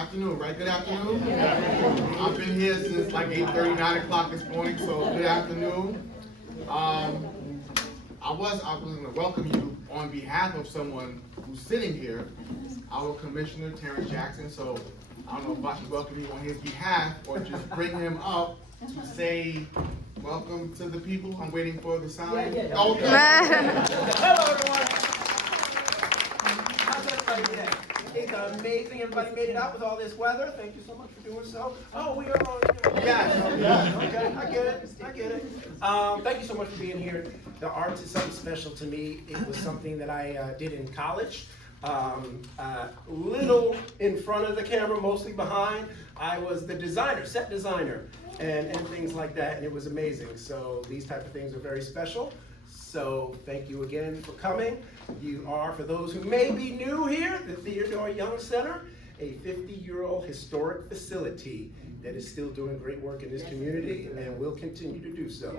Afternoon, right? Good afternoon. I've been here since like 8:30, 9 o'clock this morning, so good afternoon. I was going to welcome you on behalf of someone who's sitting here, our Commissioner Terrence Jackson. So I don't know if I should welcome you on his behalf or just bring him up to say welcome to the people. I'm waiting for the sign. Yeah. Okay. Hello, everyone. How's everybody today? It's amazing. Everybody made it out with all this weather. Thank you so much for doing so. Oh, we are on. Yeah. Okay, I get it. Thank you so much for being here. The arts is something special to me. It was something that I did in college. Little in front of the camera, mostly behind. I was the designer, set designer, and things like that, and it was amazing. So these type of things are very special. So thank you again for coming. You are, for those who may be new here, the Theodore Young Center, a 50-year-old historic facility that is still doing great work in this community and will continue to do so.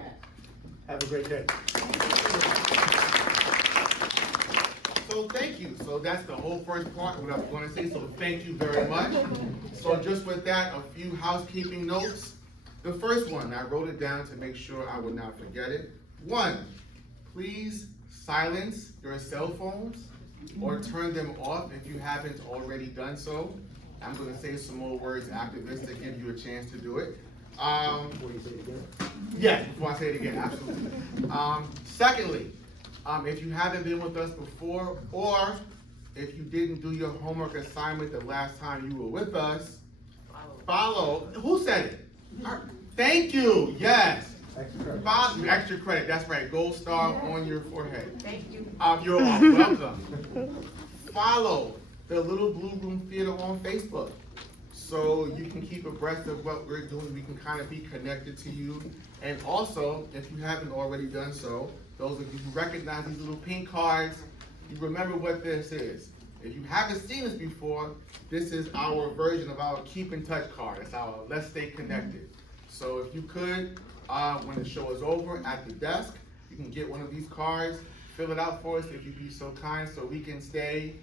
Have a great day. So thank you. So that's the whole first part of what I was going to say. So thank you very much. So just with that, a few housekeeping notes. The first one, I wrote it down to make sure I would not forget it. 1, please silence your cell phones or turn them off if you haven't already done so. I'm going to say some more words after this to give you a chance to do it. Before you say it again? Yes, before I say it again, absolutely. Secondly, if you haven't been with us before, or if you didn't do your homework assignment the last time you were with us, follow. Who said it? Thank you. Yes. Extra credit. That's right. Gold star on your forehead. Thank you. You're welcome. Follow the Little Blue Room Theater on Facebook, so you can keep abreast of what we're doing. We can kind of be connected to you. And also, if you haven't already done so, those of you who recognize these little pink cards, you remember what this is. If you haven't seen this before, this is our version of our Keep in Touch card. It's our Let's Stay Connected. So if you could, when the show is over at the desk, you can get one of these cards, fill it out for us if you'd be so kind, so we can stay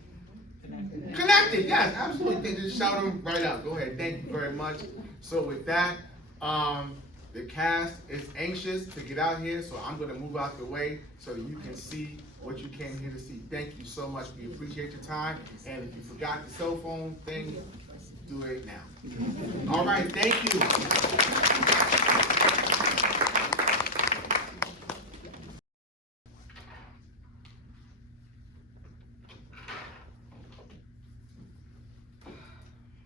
connected. Yes, absolutely. Just shout them right out. Go ahead. Thank you very much. So with that, the cast is anxious to get out here, so I'm going to move out the way so that you can see what you came here to see. Thank you so much. We appreciate your time. And if you forgot the cell phone thing, do it now. All right. Thank you.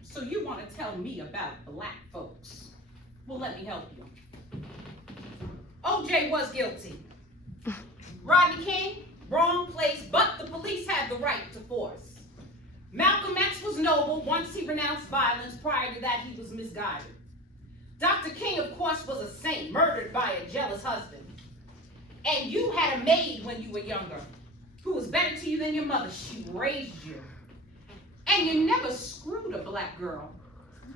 So you want to tell me about black folks? Well, let me help you. OJ was guilty. Rodney King, wrong place, but the police had the right to force. Malcolm X was noble once he renounced violence. Prior to that, he was misguided. Dr. King, of course, was a saint, murdered by a jealous husband. And you had a maid when you were younger, who was better to you than your mother. She raised you. And you never screwed a black girl,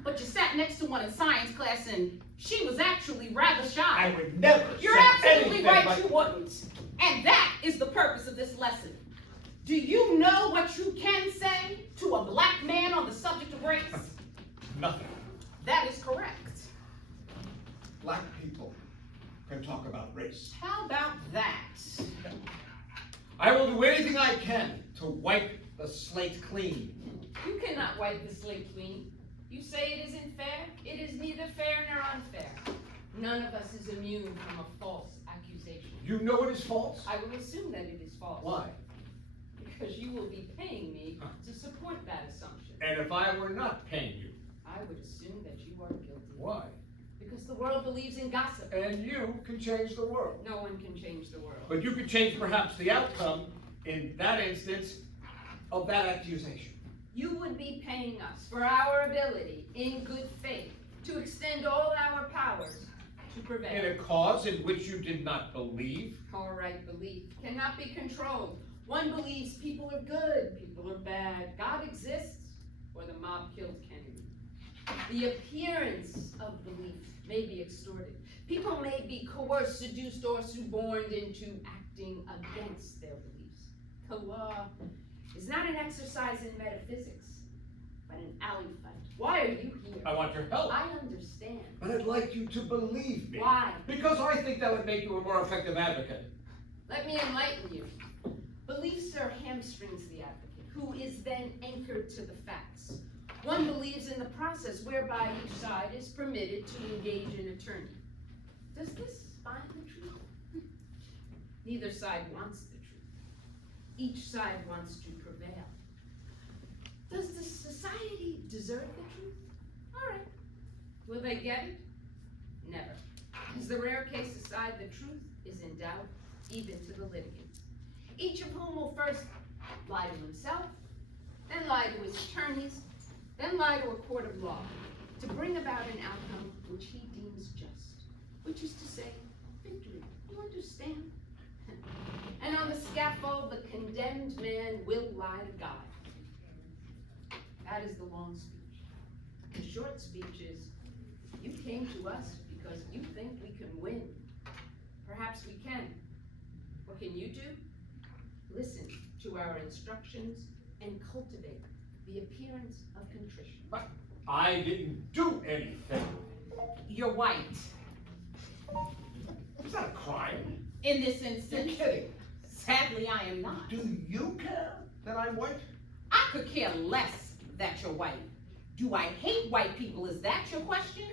but you sat next to one in science class and she was actually rather shy. I would never. You're absolutely right, you wouldn't. And that is the purpose of this lesson. Do you know what you can say to a black man on the subject of race? Nothing. That is correct. Black people can talk about race. How about that? I will do anything I can to wipe the slate clean. You cannot wipe the slate clean. You say it isn't fair. It is neither fair nor unfair. None of us is immune from a false accusation. You know it is false? I will assume that it is false. Why? Because you will be paying me to support that assumption. And if I were not paying you? I would assume that you are guilty. Why? Because the world believes in gossip. And you can change the world. No one can change the world. But you could change perhaps the outcome, in that instance, of that accusation. You would be paying us for our ability, in good faith, to extend all our powers to prevail. In a cause in which you did not believe? All right, belief cannot be controlled. One believes people are good, people are bad, God exists, or the mob killed Kennedy. The appearance of belief may be extorted. People may be coerced, seduced, or suborned into acting against their beliefs. The law is not an exercise in metaphysics, but at an alley fight. Why are you here? I want your help. I understand. But I'd like you to believe me. Why? Because I think that would make you a more effective advocate. Let me enlighten you. Belief, sir, hamstrings the advocate, who is then anchored to the facts. One believes in the process whereby each side is permitted to engage an attorney. Does this find the truth? Neither side wants the truth. Each side wants to prevail. Does the society deserve the truth? All right. Will they get it? Never. As the rare case aside, the truth is in doubt, even to the litigants, each of whom will first lie to himself, then lie to his attorneys, then lie to a court of law, to bring about an outcome which he deems just, which is to say, victory. You understand? And on the scaffold, the condemned man will lie to God. That is the long speech. The short speech is, you came to us because you think we can win. Perhaps we can. What can you do? Listen to our instructions and cultivate the appearance of contrition. But I didn't do anything. You're white. Is that a crime? In this You're instance, kidding. sadly I am not. Do you care that I'm white? I could care less that you're white. Do I hate white people? Is that your question?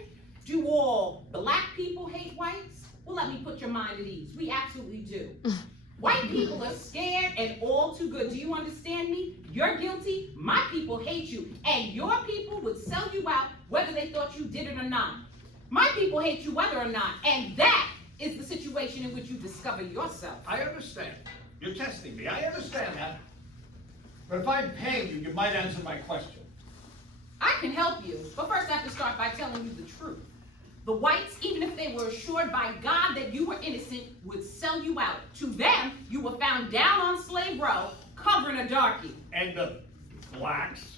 Do all black people hate whites? Well, let me put your mind at ease. We absolutely do. White people are scared and all too good. Do you understand me? You're guilty. My people hate you. And your people would sell you out whether they thought you did it or not. My people hate you whether or not. And that is the situation in which you discover yourself. I understand. You're testing me. I understand that. But if I'm paying you, you might answer my question. I can help you, but first I have to start by telling you the truth. The whites, even if they were assured by God that you were innocent, would sell you out. To them, you were found down on Slave Row, covering a darkie. And the blacks?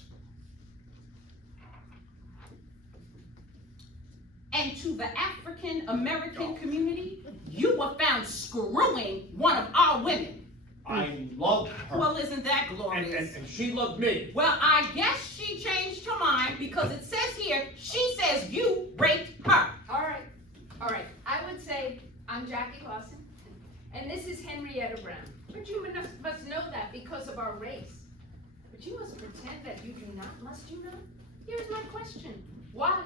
And to the African American community, you were found screwing one of our women. I love her. Well, isn't that glorious? And she loved me. Well, I guess she changed her mind because it says here, she says you raped her. All right. I would say I'm Jackie Lawson, and this is Henrietta Brown. But you must know that because of our race. But you must pretend that you do not, must you not? Here's my question. Why?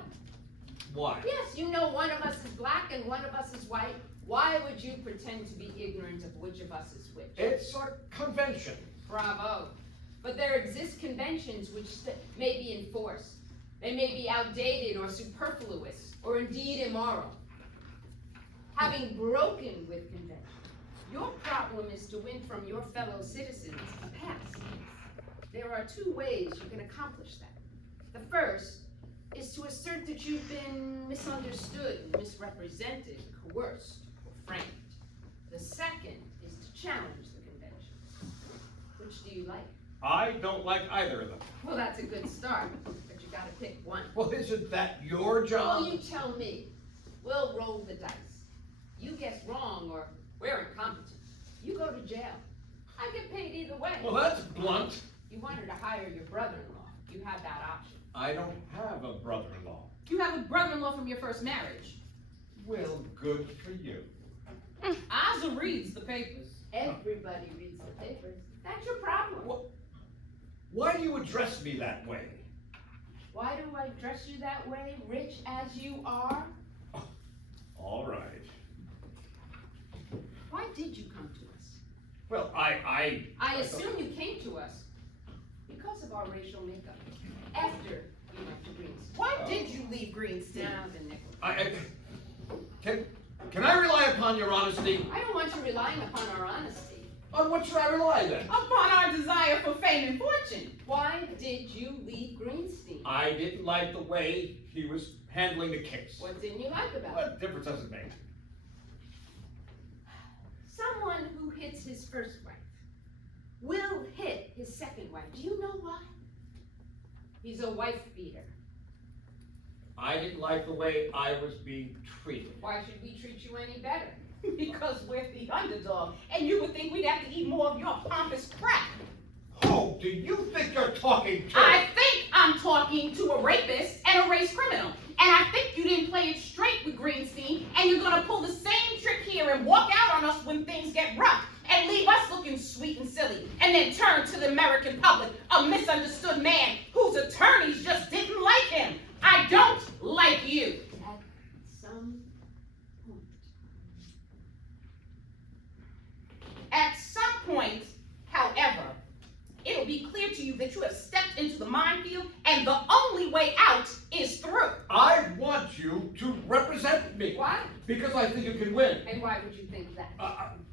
Why? Yes, you know one of us is black and one of us is white. Why would you pretend to be ignorant of which of us is which? It's a convention. Bravo. But there exist conventions which may be enforced. They may be outdated or superfluous or indeed immoral. Having broken with convention, your problem is to win from your fellow citizens a pass. There are two ways you can accomplish that. The first is to assert that you've been misunderstood, misrepresented, coerced, or framed. The second is to challenge the convention. Which do you like? I don't like either of them. Well, that's a good start, but you gotta pick one. Well, isn't that your job? Well, you tell me. We'll roll the dice. You guess wrong or we're incompetent. You go to jail. I get paid either way. Well, that's blunt. You wanted to hire your brother-in-law. You had that option. I don't have a brother-in-law. You have a brother-in-law from your first marriage. Well, good for you. Ozza reads the papers. Everybody reads the papers. That's your problem. Why do you address me that way? Why do I dress you that way, rich as you are? All right. Why did you come to us? Well, I assume you came to us because of our racial makeup. After you went to Greenston. Why did you leave Greenston? Now the nickel. Can I rely upon your honesty? I don't want you relying upon our honesty. On what should I rely then? Upon our desire for fame and fortune. Why did you leave Greenstein? I didn't like the way he was handling the case. What didn't you like about it? What difference does it make? Someone who hits his first wife will hit his second wife. Do you know why? He's a wife beater. I didn't like the way I was being treated. Why should we treat you any better? Because we're the underdog, and you would think we'd have to eat more of your pompous crap. Who do you think you're talking to? I think I'm talking to a rapist and a race criminal. And I think you didn't play it straight with Greenstein, and you're gonna pull the same trick here and walk out on us when things get rough and leave us looking sweet and silly, and then turn to the American public a misunderstood man whose attorneys just didn't like him. I don't like you. At some point. At some point, however, it'll be clear to you that you have stepped into the minefield, and the only way out is through. I want you to represent me. Why? Because I think you can win. And why would you think that?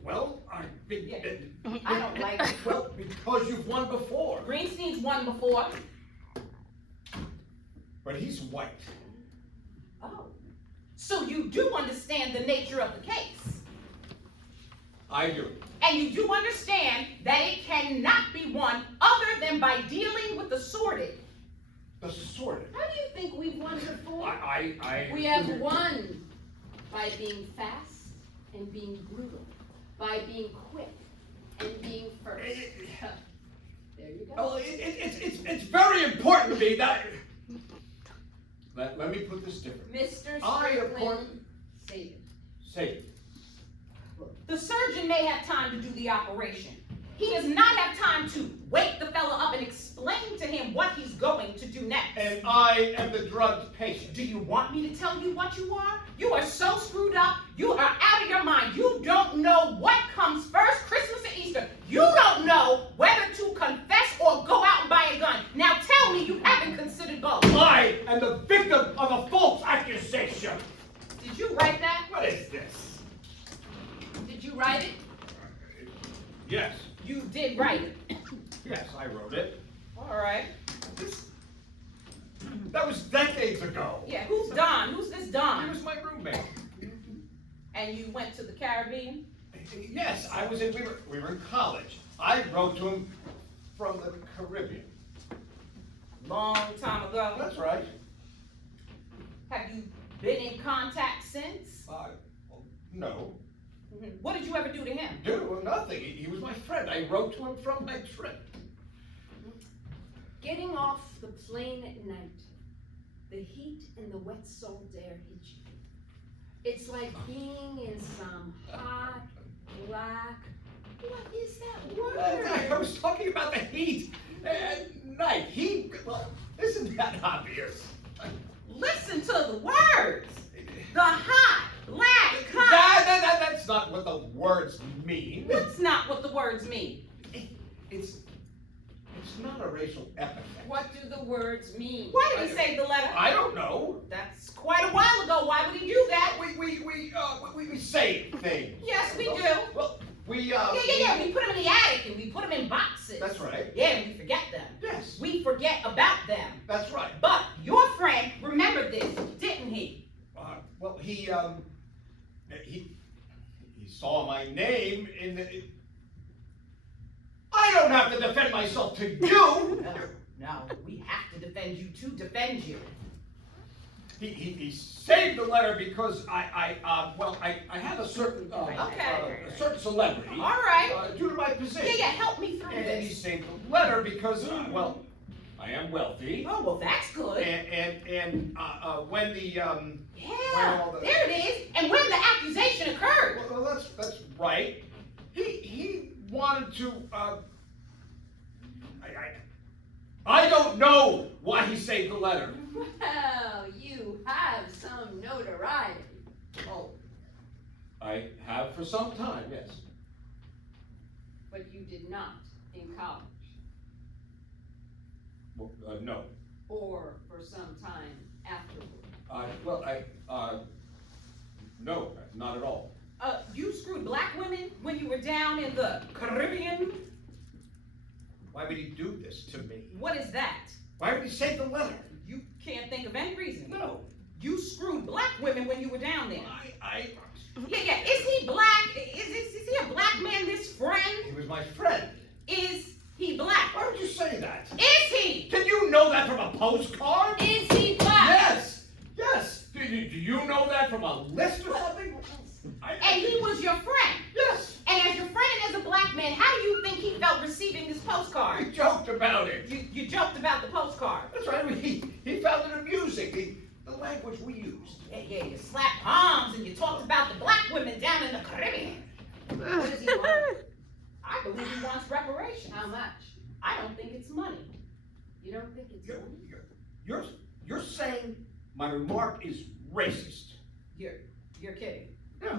Well, I've been... I don't like it. Well, because you've won before. Greenstein's won before. But he's white. Oh. So you do understand the nature of the case. I do. And you do understand that it cannot be won other than by dealing with the sordid. The sordid. How do you think we've won before? I... We have won by being fast and being brutal, by being quick and being first. There you go. Oh, it's very important to me that... Let me put this different. Mr. I appoint... Strickland, save it. Say it. The surgeon may have time to do the operation. He does not have time to wake the fella up and explain to him what he's going to do next. And I am the drugged patient. Do you want me to tell you what you are? You are so screwed up. You are out of your mind. You don't know what comes first, Christmas or Easter. You don't know whether to confess or go out and buy a gun. Now tell me you haven't considered both. I am the victim of a false accusation. Did you write that? What is this? Did you write it? Yes. You did write it. Yes, I wrote it. All right. That was decades ago. Yeah, who's Don? Who's this He Don? was my roommate. And you went to the Caribbean? Yes, we were in college. I wrote to him from the Caribbean. Long time ago. That's right. Have you been in contact since? No. What did you ever do to him? Do nothing. He was my friend. I wrote to him from my trip. Getting off the plane at night, the heat and the wet salt air hit you. It's like being in some hot, black, what is that I word? was talking about the heat at night. Well, isn't that obvious? Listen to the words. The hot, black, hot. That's not what the words mean. That's not what the words mean. It's not a racial epithet. What do the words mean? Why did he save the letter? I don't know. That's quite a while ago. Why would he do that? We say things. Yes, we do. Well, we Yeah. We put them in the attic and we put them in boxes. That's right. Yeah, and we forget them. Yes. We forget about them. That's right. But your friend remembered this, didn't he? Well, he saw my name in the. I don't have to defend myself to you. No, we have to defend you to defend you. He saved the letter because I have a certain Okay. a certain celebrity. All right. Due to my position. Yeah, help me through And he this. saved the letter because I am wealthy. Oh, well, that's good. And when the Yeah, well, there it is. And when the accusation occurred. well, that's right. He wanted to. I don't know why he saved the letter. Well, you have some notoriety. Oh, I have for some time, yes. But you did not in college, Well, no. or for some time afterward. No, not at all. You screwed black women when you were down in the Caribbean? Why would he do this to me? What is that? Why would he save the letter? You can't think of any reason. No. You screwed black women when you were down there. Yeah. Is he black? Is he a black man, this friend? He was my friend. Is he black? Why would you say that? Is he? Can you know that from a postcard? Is he black? Yes. Do you know that from a list or something? And he was your friend. Yes. And as your friend and as a black man, how do you think he felt receiving this postcard. We joked about it. You joked about the postcard. That's right. He found it amusing. The language we used. Yeah, you slapped palms and you talked about the black women down in the Caribbean. What does he want? I believe he wants reparations. How much? I don't think it's money. You don't think it's You're, money? you're saying my remark is racist. You're kidding. Yeah,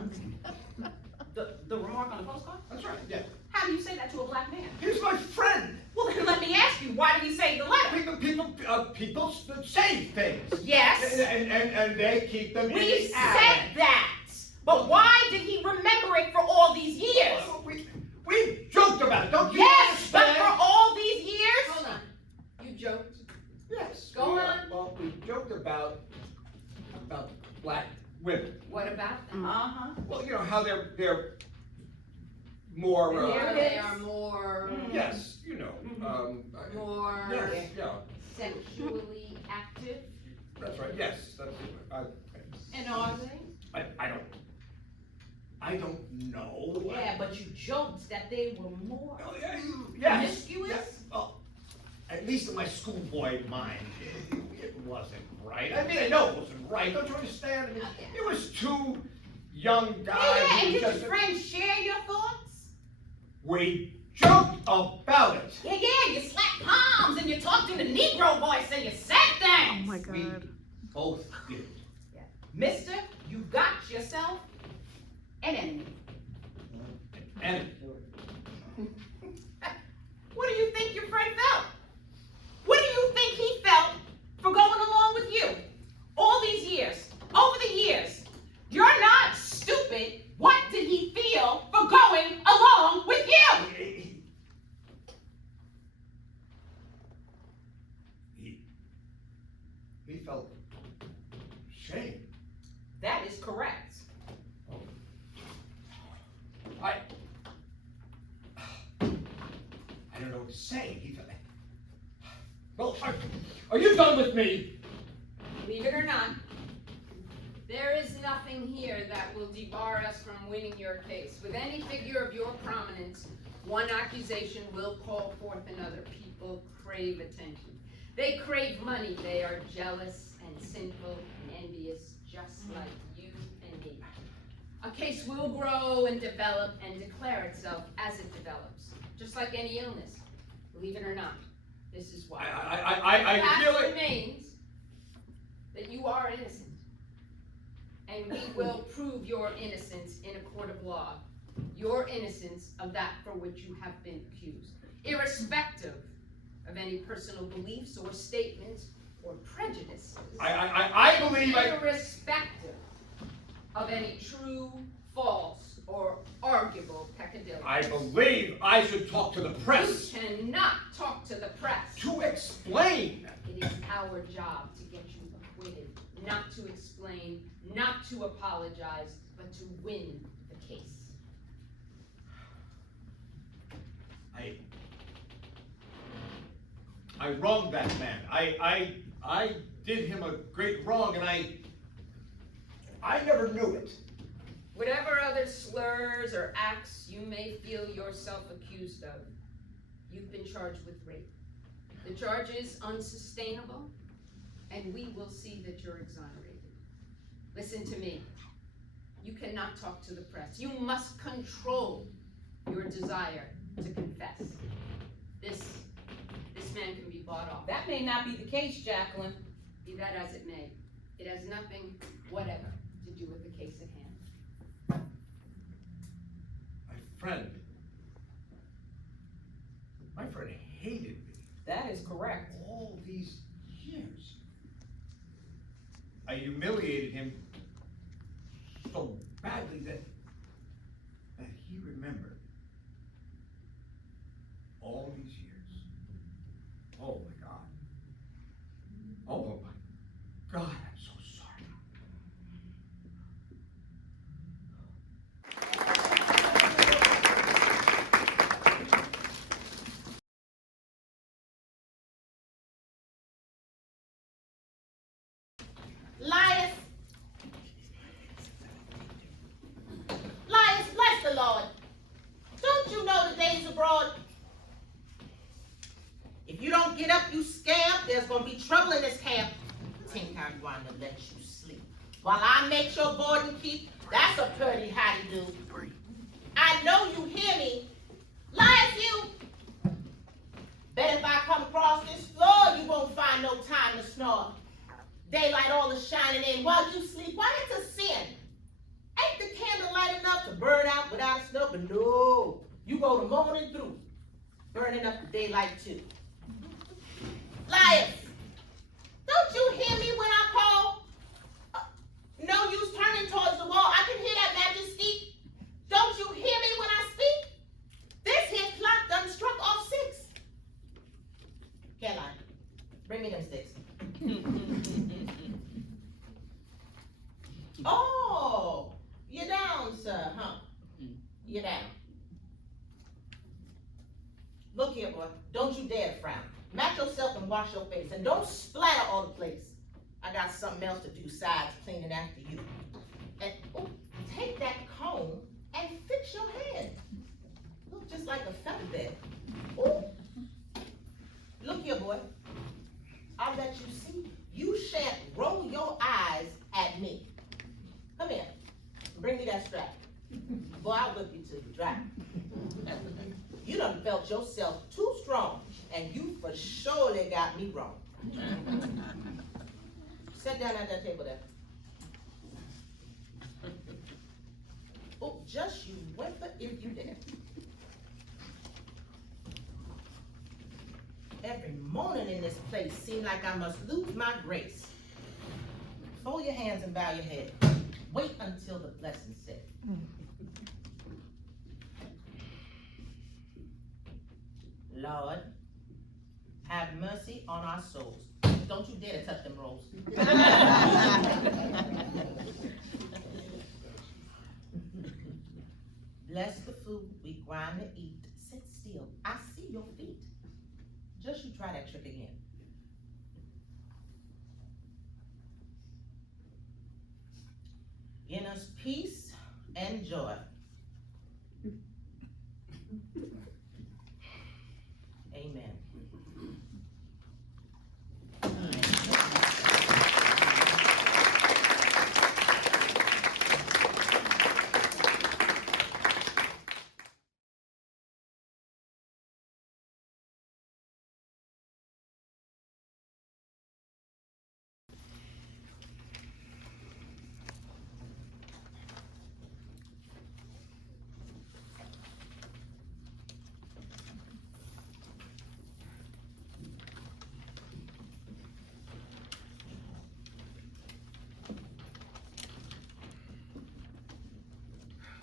The remark on the postcard? that's right. Yeah. How do you say that to a black man? He's my friend. Well, then let me ask you, why did he say the letter? People say things. Yes, And they keep them in we the said that. But why did he remember it for all these years? We joked about it. Don't you Yes, but understand? for all these years? Hold on. You joked. Yes. Go we, on. Well, we joked about black women. What about them? Uh-huh. Well, you know how they're more. Here they are more. Yes, you know. More Yes, yeah. sexually active. That's right. Yes, that's it. And are they? I don't know. Yeah, but you joked that they were more Oh, yes. promiscuous. Yes. Well, at least in my schoolboy mind, it wasn't right. I mean, I know it wasn't right. Don't you understand? I mean, it was two young guys. Yeah, who and did your just- friends share your thoughts? We joked about it. Yeah, you slapped palms and you talked in a Negro voice and you said things. Oh my We God. both did. Mister, you got yourself an enemy. And What do you think your friend felt? What do you think he felt for going along with you? All these years, over the years. You're not stupid. What did he feel for going along with you? he felt shame. That is correct. I don't know what to say. Well, are you done with me? Believe it or not, there is nothing here that will debar us from winning your case. With any figure of your prominence, one accusation will call forth another. People crave attention. They crave money. They are jealous and sinful and envious, just like you and me. A case will grow and develop and declare itself as it develops, just like any illness. Believe it or not, this is why. I feel Fact it. remains that you are innocent. And we will prove your innocence in a court of law. Your innocence of that for which you have been accused. Irrespective of any personal beliefs or statements or prejudices. I believe Irrespective of any true, false, or arguable peccadillo. I believe I should talk to the press You cannot talk to the press. to explain. It is our job to get you acquitted, not to explain, not to apologize, but to win the case. I wronged that man. I did him a great wrong, and I never knew it. Whatever other slurs or acts you may feel yourself accused of, you've been charged with rape. The charge is unsustainable, and we will see that you're exonerated. Listen to me. You cannot talk to the press. You must control your desire to confess. This man can be bought off. That may not be the case, Jacqueline. Be that as it may, it has nothing whatever to do with the case at hand. My friend hated me That is correct. all these years. I humiliated him so badly that he remembered all these years. Oh my God. Oh my God, I'm so sorry. Liars. Liars, bless the Lord. Don't you know the days abroad? get up, you scamp. There's gonna be trouble in this camp. Think how you want to let you sleep. While I make your board and keep, that's a pretty how-to-do. I know you hear me. Lies you. Bet if I come across this floor, you won't find no time to snore. Daylight all is shining in while you sleep. Why, it's a sin. Ain't the candle light enough to burn out without snow? But no, you go the morning through, burning up the daylight too. Liars, don't you hear me when I call? No use turning towards the wall. I can hear that majesty. Don't you hear me when I speak? This here clock done struck off 6. Caroline, bring me them sticks. Oh, you're down, sir, huh? You're down. Look here, boy. Don't you dare to frown. Mat yourself and wash your face. And don't splatter all the place. I got something else to do besides cleaning after you. And take that comb and fix your head. Look just like a feather bed. Ooh. Look here, boy. I'll let you see. You shan't roll your eyes at me. Come here. Bring me that strap. Boy, I'll whip you till you dry. You done felt yourself too strong, and you for surely got me wrong. Sit down at that table there. Oh, just you whimper if you dare. Every morning in this place seems like I must lose my grace. Fold your hands and bow your head. Wait until the blessing said. Lord, have mercy on our souls. Don't you dare to touch them rolls. Bless the food we grind to eat. Sit still. I see your feet. Just you try that trick again. In us peace and joy. Amen.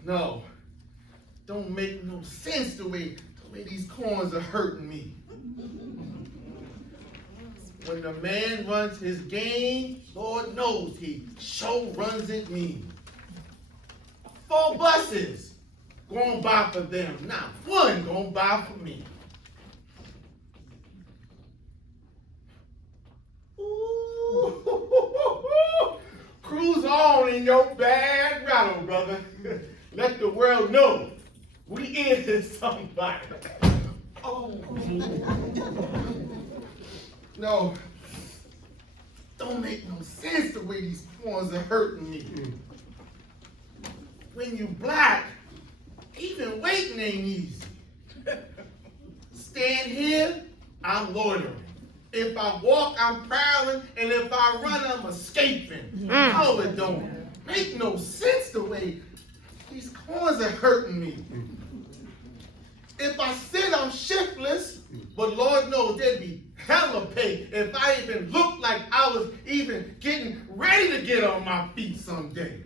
No, don't make no sense the way these corns are hurting me. When the man runs his game, Lord knows he sure runs it mean. 4 buses going by for them, not one going by for me. Ooh, cruise on in your bad rattle, brother. Let the world know we is somebody. Oh. No, don't make no sense the way these corns are hurting me. When you black, even waiting ain't easy. Stand here, I'm loitering. If I walk, I'm prowling, and if I run, I'm escaping. No, it don't make no sense the way these corns are hurting me. If I sit, I'm shiftless, but Lord knows there'd be hella pay if I even looked like I was even getting ready to get on my feet someday.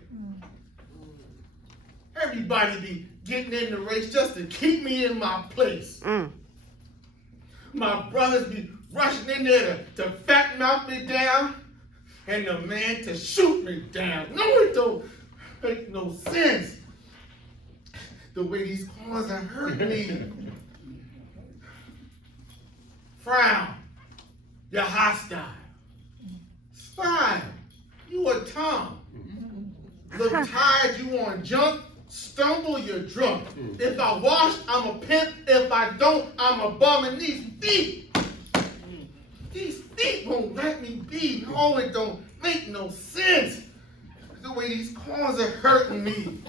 Everybody be getting in the race just to keep me in my place. My brothers be rushing in there to fat mouth me down, and the man to shoot me down. No, it don't make no sense the way these corns are hurting me. Frown, you're hostile. Smile, you a Tom. Look tired, you want junk. Stumble, you're drunk. If I wash, I'm a pimp. If I don't, I'm a bum in these feet. These feet won't let me be. No, it don't make no sense. The way these corns are hurting me.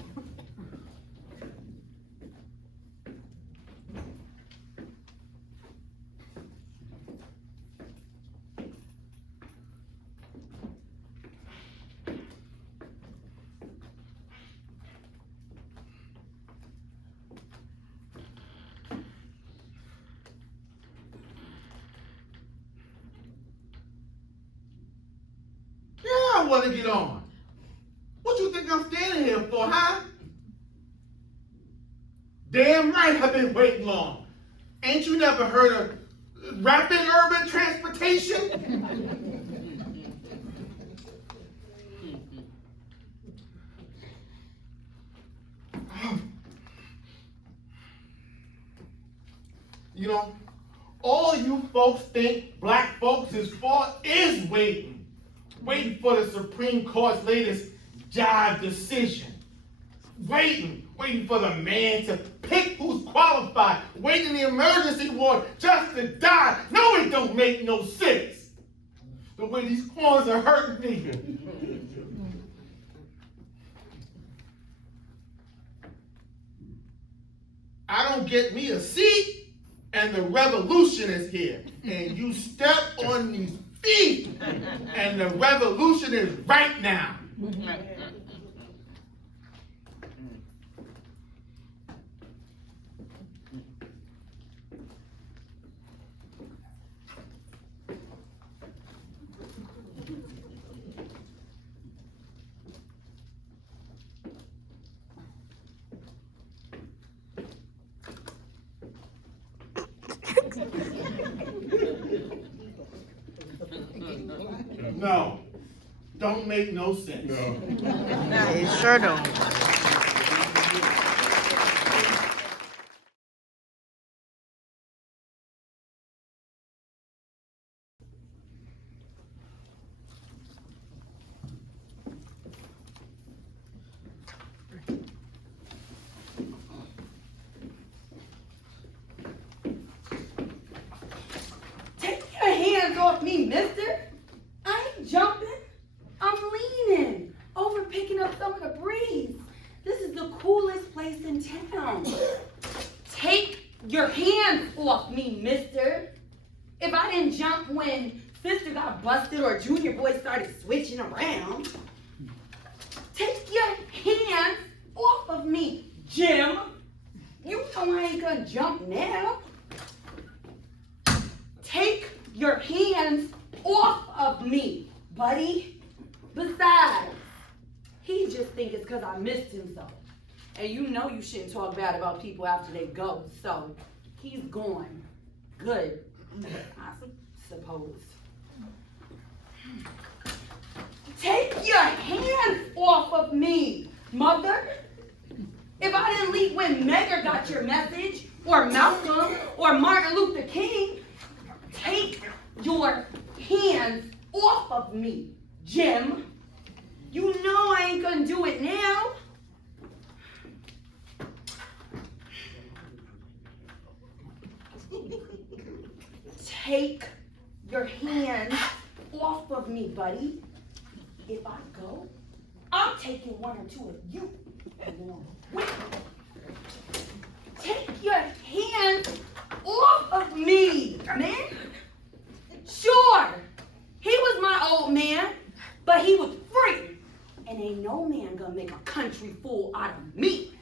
I want to get on. What you think I'm standing here for, huh? Damn right I've been waiting long. Ain't you never heard of rapid urban transportation? You know, all you folks think black folks' fault is waiting. Waiting for the Supreme Court's latest jive decision. Waiting for the man to pick who's qualified. Waiting in the emergency ward just to die. No, it don't make no sense. The way these corns are hurting me. I don't get me a seat, and the revolution is here. And you step on these feet, and the revolution is right now. No, don't make no sense. No. They sure don't. Take your hands off me, mister. I ain't jumping. I'm leaning over picking up some of the breeze. This is the coolest place in town. Take your hands off me, mister. If I didn't jump when sister got busted or junior boy started switching around, take your hands off of me, Jim. You know I ain't gonna jump now. Take your hands off of me, buddy. Besides, he just think it's because I missed him so. And you know you shouldn't talk bad about people after they go, so he's gone. Good, I suppose. Take your hands off of me, mother. If I didn't leave when Megger got your message, or Malcolm, or Martin Luther King, take your hands off of me, Jim. You know I ain't gonna do it now. Take your hands off of me, buddy. If I go, I'm taking one or two of you along with me. Take your hands off of me, man. Sure, he was my old man, but he was free. And ain't no man gonna make a country fool out of me.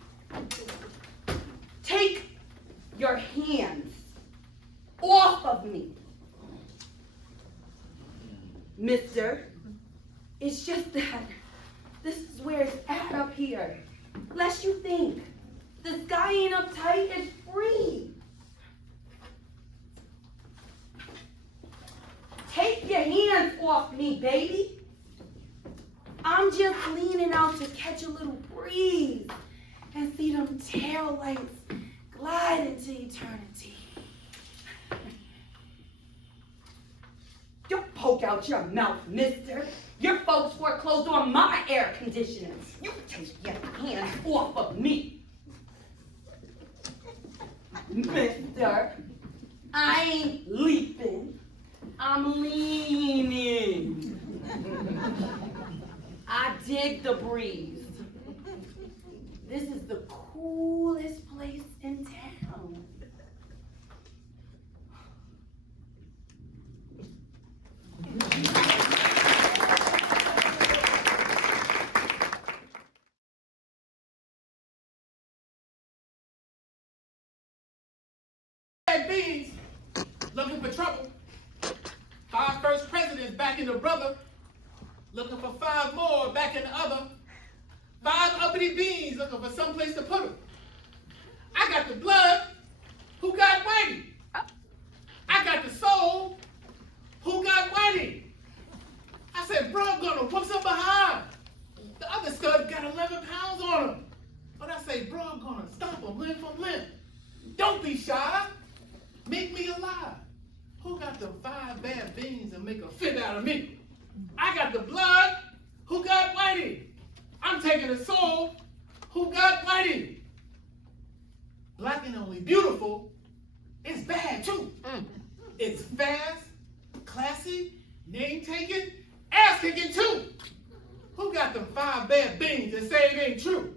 Take your hands off of me. Mister, it's just that this is where it's at up here. Lest you think, the sky ain't uptight, it's free. Take your hands off me, baby. I'm just leaning out to catch a little breeze and see them tail lights glide into eternity. Don't poke out your mouth, mister. Your folks foreclosed on my air conditioning. You take your hands off of me. Mister, I ain't leaping. I'm leaning. I dig the breeze. This is the coolest place in town. Bad beans, looking for trouble. 5 first presidents back in the brother, looking for 5 more back in the other. 5 uppity beans looking for someplace to put them. I got the blood, who got Whitey? I got the soul, who got Whitey? I said, bro, I'm gonna whoop some behind. The other stud got 11 pounds on him. But I say, bro, I'm gonna stop him limb from limb. Don't be shy. Make me alive. Who got the 5 bad beans and make a fit out of me? I got the blood. Who got Whitey? I'm taking the soul. Who got Whitey? Black and only beautiful. It's bad too. It's fast, classy, name taking, ass kicking too. Who got the 5 bad beans that say it ain't true?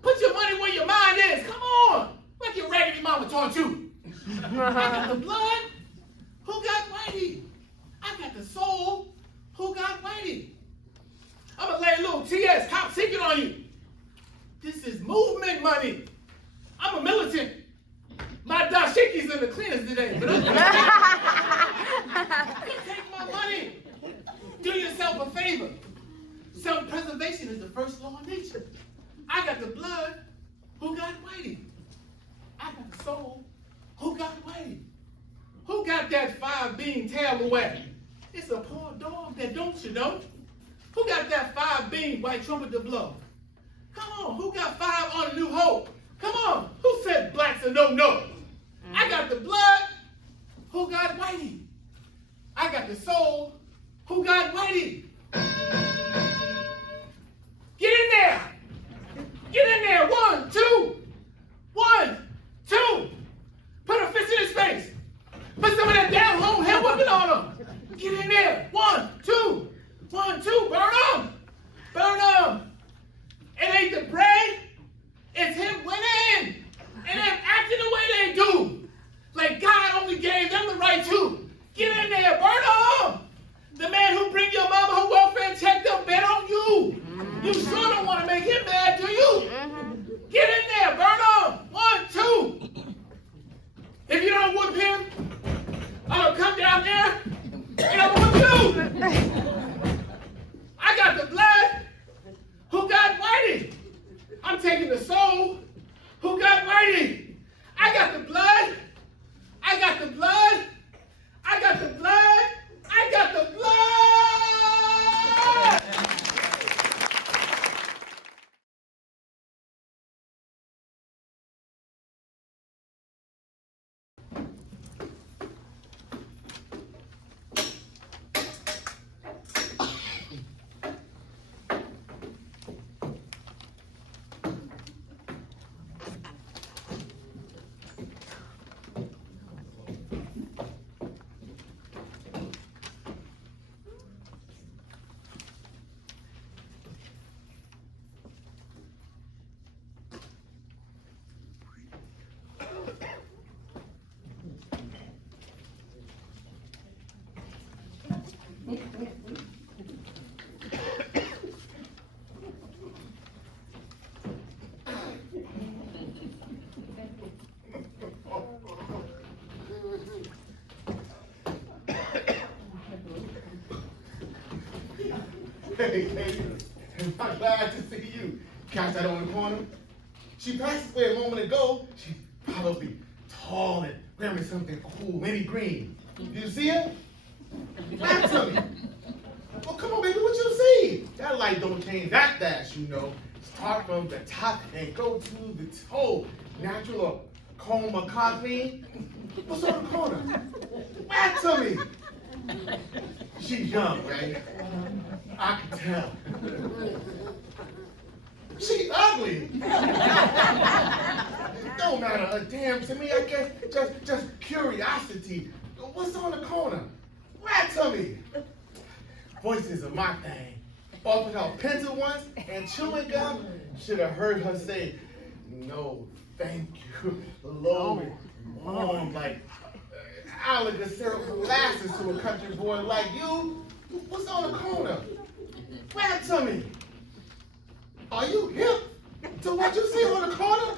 Put your money where your mind is. Come on. Like your raggedy mama taught you. I got the blood. Who got Whitey? I got the soul. Who got Whitey? I'm gonna lay a little TS top secret on you. This is movement money. I'm a militant. My dashikis in the cleaners today, but I'm take my money. Do yourself a favor. Self-preservation is the first law of nature. I got the blood. Who got Whitey? I got the soul. Who got Whitey? Who got that 5 bean tail away? It's a poor dog that don't you know? Who got that 5 bean white trumpet to blow? Come on, who got 5 on a new hope? Come on, who said blacks are no-no? I got the blood. Who got Whitey? I got the soul. Who got Whitey? Get in there. Get in there. 1, 2. 1, 2. Put a fist in his face. Put some of that down home head whipping on him. Get in there. 1, 2. 1, 2. Burn him. Burn him. It ain't the bread. It's him winning. And them acting the way they do. Like God only gave them the right to. Get in there. Burn him. The man who bring your mama her welfare check them bet on you. You sure don't want to make him mad, do you? Get in there. Burn him. 1, 2. If you don't whoop him, I'm going to come down there and I'm going to whoop you. I got the blood. Who got Whitey? I'm taking the soul. Who got Whitey? I got the blood. I got the blood. I got the blood. I got the blood. Hey, I'm glad to see you. Catch that on the corner? She passed away a moment ago. She's probably tall and wearing something cool, maybe green. You see her? Laugh to me. Well, come on, baby, what you see? That light don't change that fast, you know. Start from the top and go to the toe. Natural or comb or cockney. What's on the corner? Laugh to me. She's young, right? I can tell. She's ugly. Don't matter a damn to me. I guess just curiosity. What's on the corner? Rat tummy. Voices are my thing. Offered her pencil once and chewing gum. Should have heard her say, no, thank you. Low and warm like alligator syrup molasses to a country boy like you. What's on the corner? Rat tummy. Are you hip to what you see on the corner?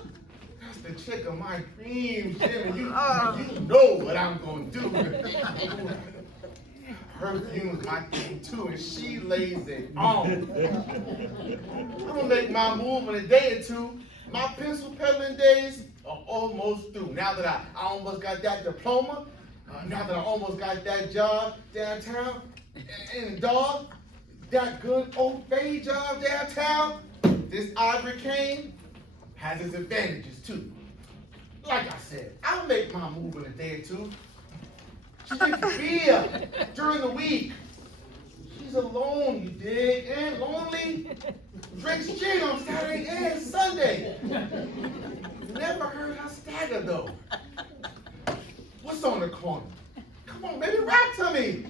That's the chick of my dreams, Jim, and you know what I'm gonna do. Perfume's my thing too, and she lays it on. I'm gonna make my move in a day or two. My pencil peddling days are almost through. Now that I almost got that diploma, now that I almost got that job downtown, and dog, that good old fay job downtown, this ivory cane has its advantages too. Like I said, I'll make my move in a day or two. She drinks beer during the week. She's alone, you dig, and lonely. Drinks gin on Saturday and Sunday. Never heard her stagger though. What's on the corner? Come on, baby, rap to me.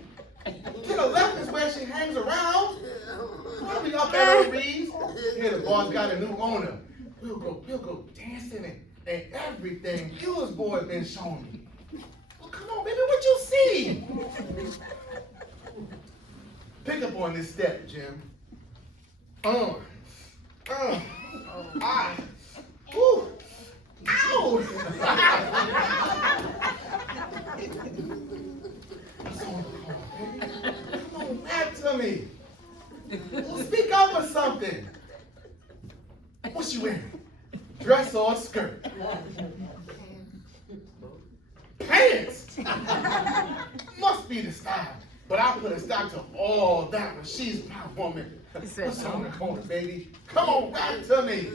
To the left is where she hangs around. We'll be up at her Reed's. Here the bar's got a new owner. We'll go dancing and everything Eula's boy been showing me. Well, come on, baby, what you see? Pick up on this step, Jim. Ah. Woo. Ow! Come on, back to me. Speak up or something. What's she wearing? Dress or skirt? Pants! Must be the style. But I'll put a stop to all that when she's my woman. What's on the corner, baby? Come on, rap to me.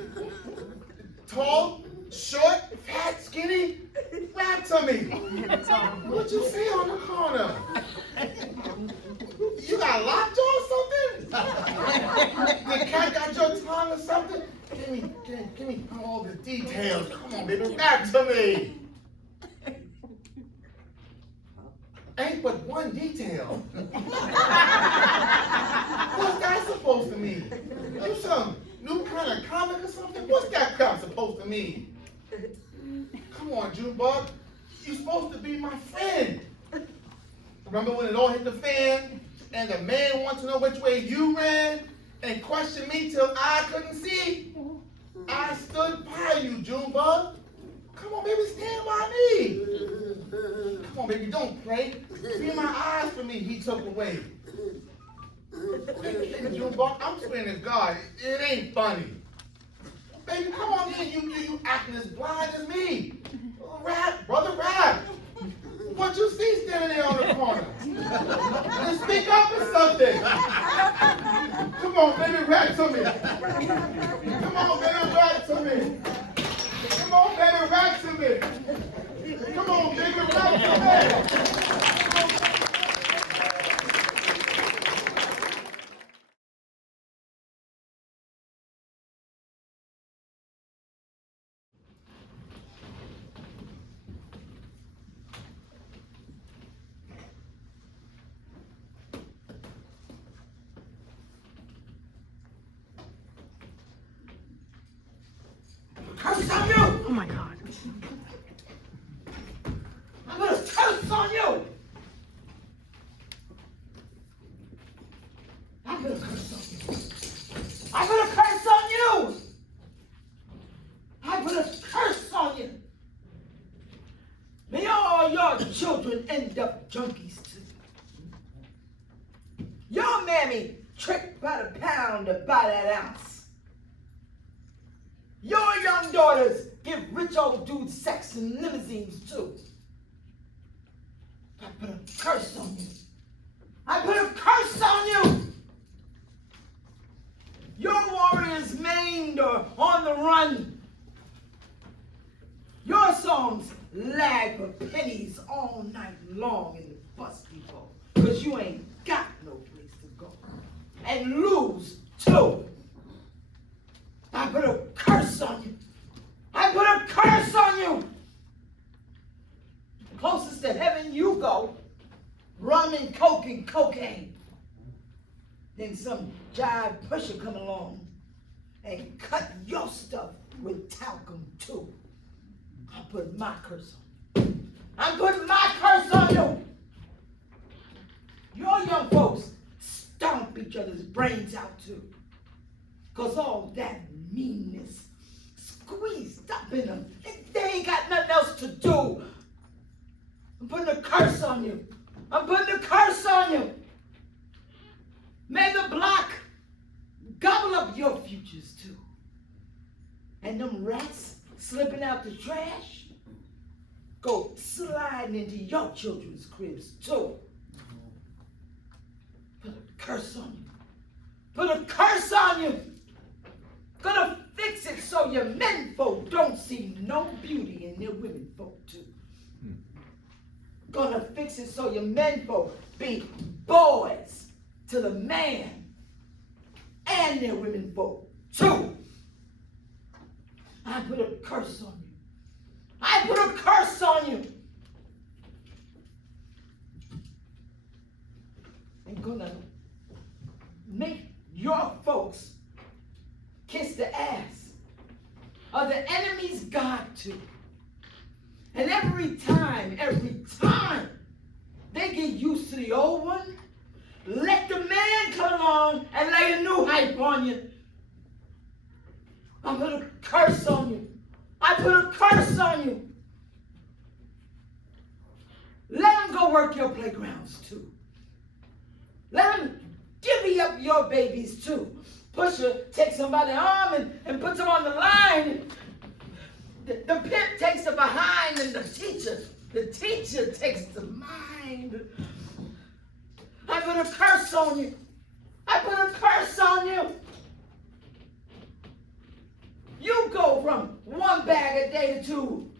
Tall, short, fat, skinny? Rap to me. What you see on the corner? You got lockjaw or something? The cat got your tongue or something? Give me all the details. Come on, baby, rap to me. Ain't but one detail. What's that supposed to mean? You some new kind of comic or something? What's that crap supposed to mean? Come on, Junebug. You supposed to be my friend. Remember when it all hit the fan and the man wanted to know which way you ran and questioned me till I couldn't see? I stood by you, Junebug. Come on, baby, stand by me. Come on, baby, don't play. Be my eyes for me, he took away. Junebug, I'm swearing to God, it ain't funny. Baby, come on in, you acting as blind as me. Rap, brother, rap. What you see standing there on the corner? Just speak up or something. Come on, baby, rap to me. Come on, baby, rap to me. Come on, baby, rap to me. Come on, baby, rap to me. Curse on you! Oh my God. I'm gonna curse on you! I'm gonna curse on you! I'm gonna curse on you! I'm gonna curse on you! May all your children end up junkies too. Your mammy tricked by the pound to buy that ounce. Your young daughters give rich old dudes sex in limousines too. I put a curse on you. I put a curse on you. Your warriors maimed or on the run. Your songs lag for pennies all night long in the bus depot. Cause you ain't got no place to go. And lose too. I put a curse on you. I put a curse on you. Closest to heaven you go. rum and coke and cocaine. Then some jive pusher come along and cut your stuff with talcum too. I put my curse on you. I'm putting my curse on you. Your young folks stomp each other's brains out too. Cause all that meanness squeezed up in them. They ain't got nothing else to do. I'm putting a curse on you. I'm putting a curse on you. May the block gobble up your futures too. And them rats slipping out the trash go sliding into your children's cribs too. Put a curse on you. Put a curse on you. Gonna fix it so your men folk don't see no beauty in their women folk too. Gonna fix it so your men folk be boys to the man and their women folk too. I put a curse on you. I put a curse on you. I'm gonna make your folks kiss the ass of the enemy's God too. And every time they get used to the old one, let the man come along and lay a new hype on you. I put a curse on you. I put a curse on you. Let them go work your playgrounds too. Let them divvy up your babies too. Pusher takes them by the arm and puts them on the line. The pimp takes the behind, and the teacher takes the mind. I put a curse on you. I put a curse on you. You go from 1 bag a day to 2,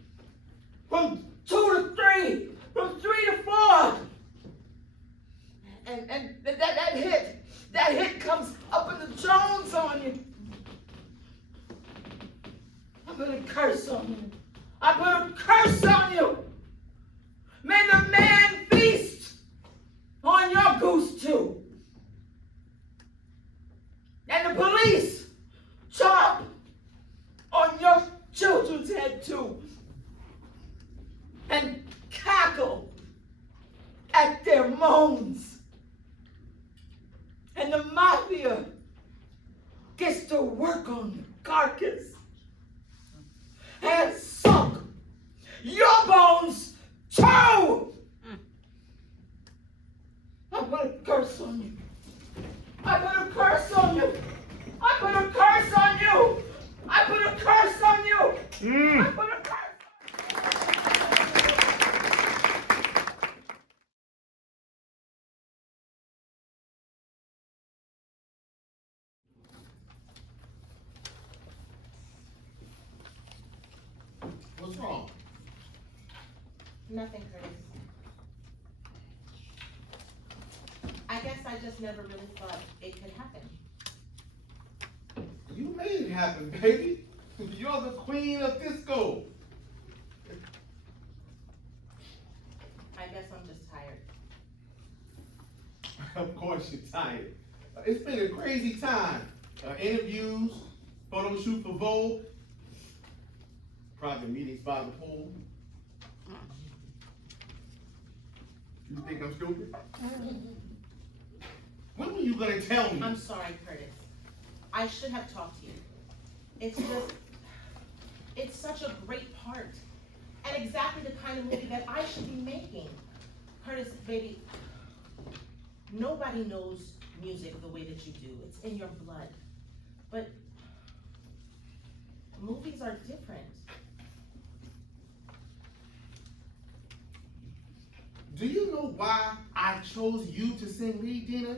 from 2 to 3, from 3 to 4. And that hit comes up in the Jones on you. I put a curse on you. I put a curse on you. May the man feast on your goose too. And the police chomp on your children's head too. And cackle at their moans. And the mafia gets to work on the carcass and suck your bones too. I put a curse on you. I put a curse on you. I put a curse on you. I put a curse on you. I put a curse. What's wrong? Nothing, Curtis. I guess I just never really thought it could happen. You made it happen, baby. You're the queen of disco. I guess I'm just tired. Of course you're tired. It's been a crazy time. Interviews, photo shoot for Vogue, private meetings by the pool. You think I'm stupid? When were you gonna tell me? I'm sorry, Curtis. I should have talked to you. It's just, it's such a great part. And exactly the kind of movie that I should be making. Curtis, baby, nobody knows music the way that you do. It's in your blood. But movies are different. Do you know why I chose you to sing lead, Dina?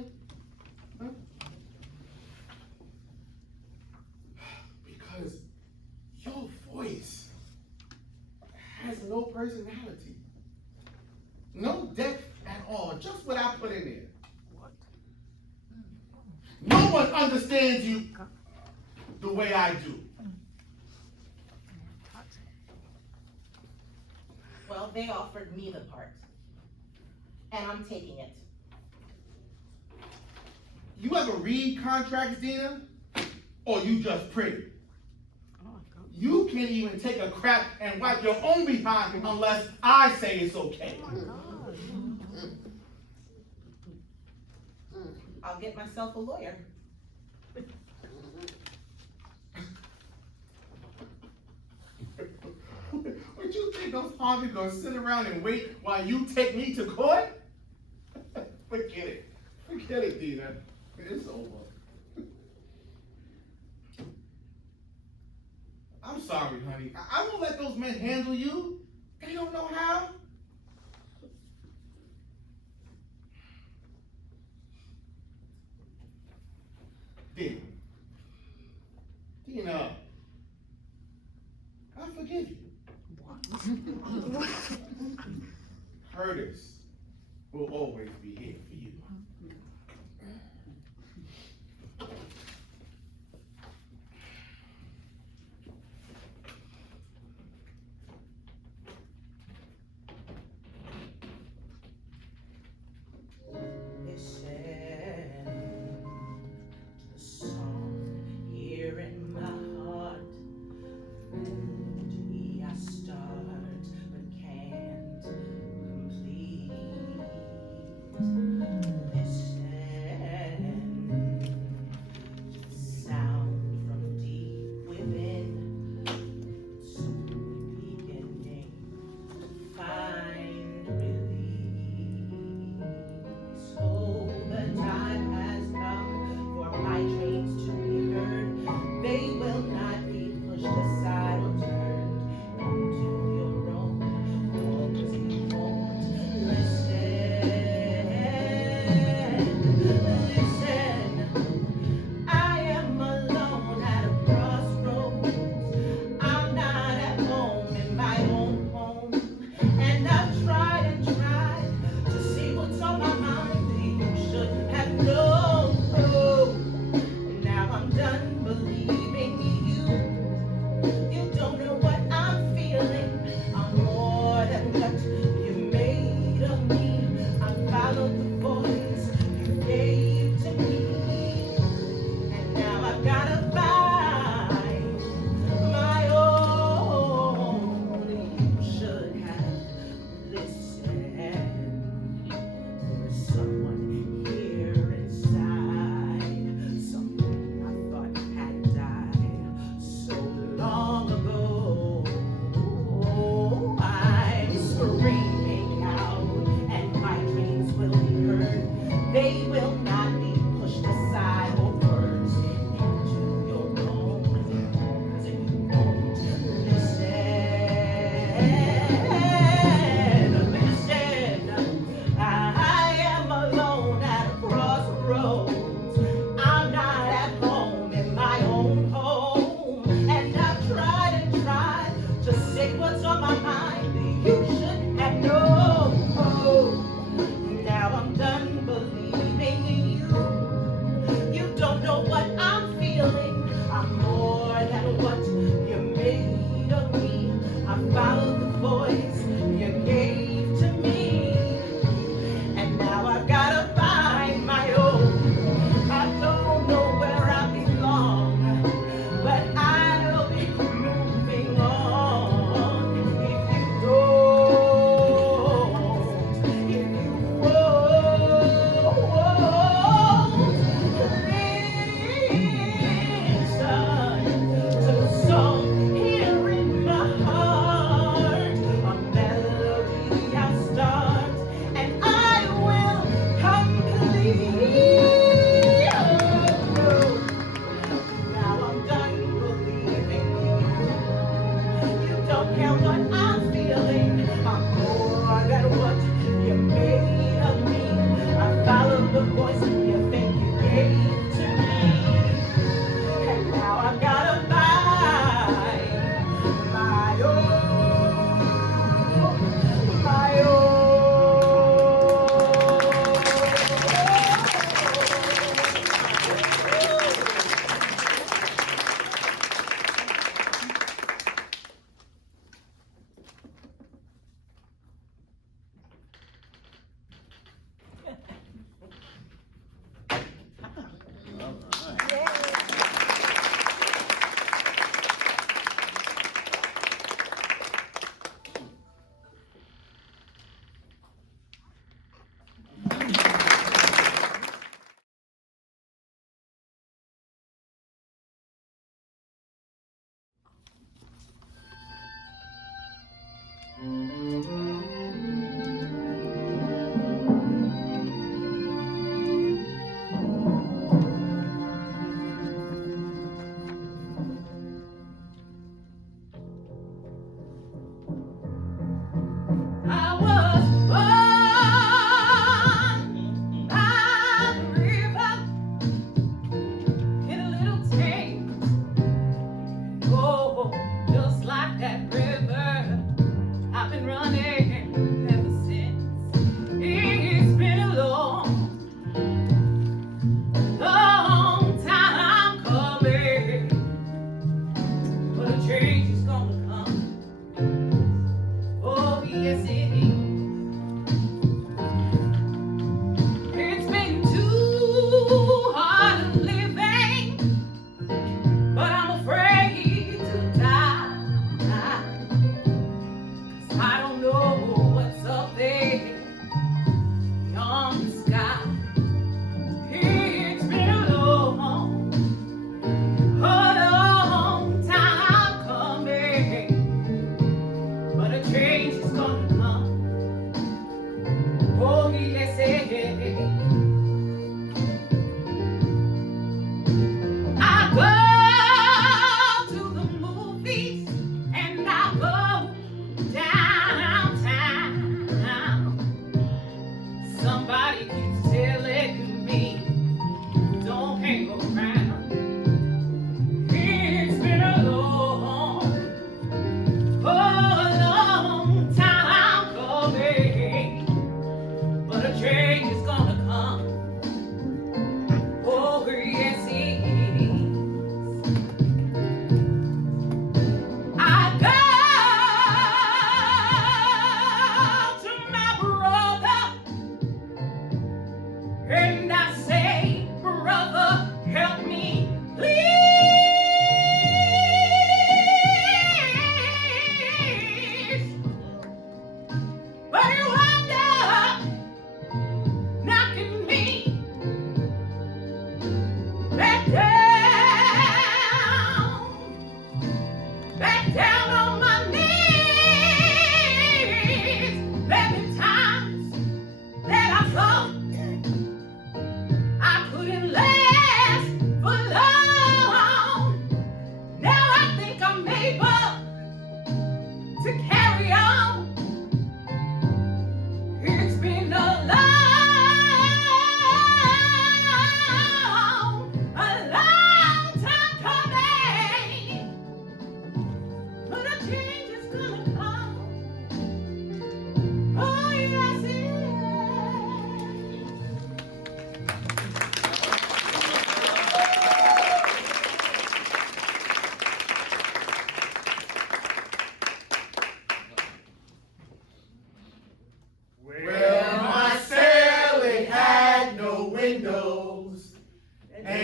Huh? Because your voice has no personality, no depth at all, just what I put in there. What? No one understands you the way I do. Well, they offered me the part. and I'm taking it. You ever read contracts, Dina? Or you just pretty? You can't even take a crap and wipe your own behind unless I say it's okay. I'll get myself a lawyer. Would you think those Harvey gonna sit around and wait while you take me to court? Forget it. Forget it, Dina. It's over. I'm sorry, honey. I won't let those men handle you. They don't know how. Dina, I forgive you. Curtis will always be here for you.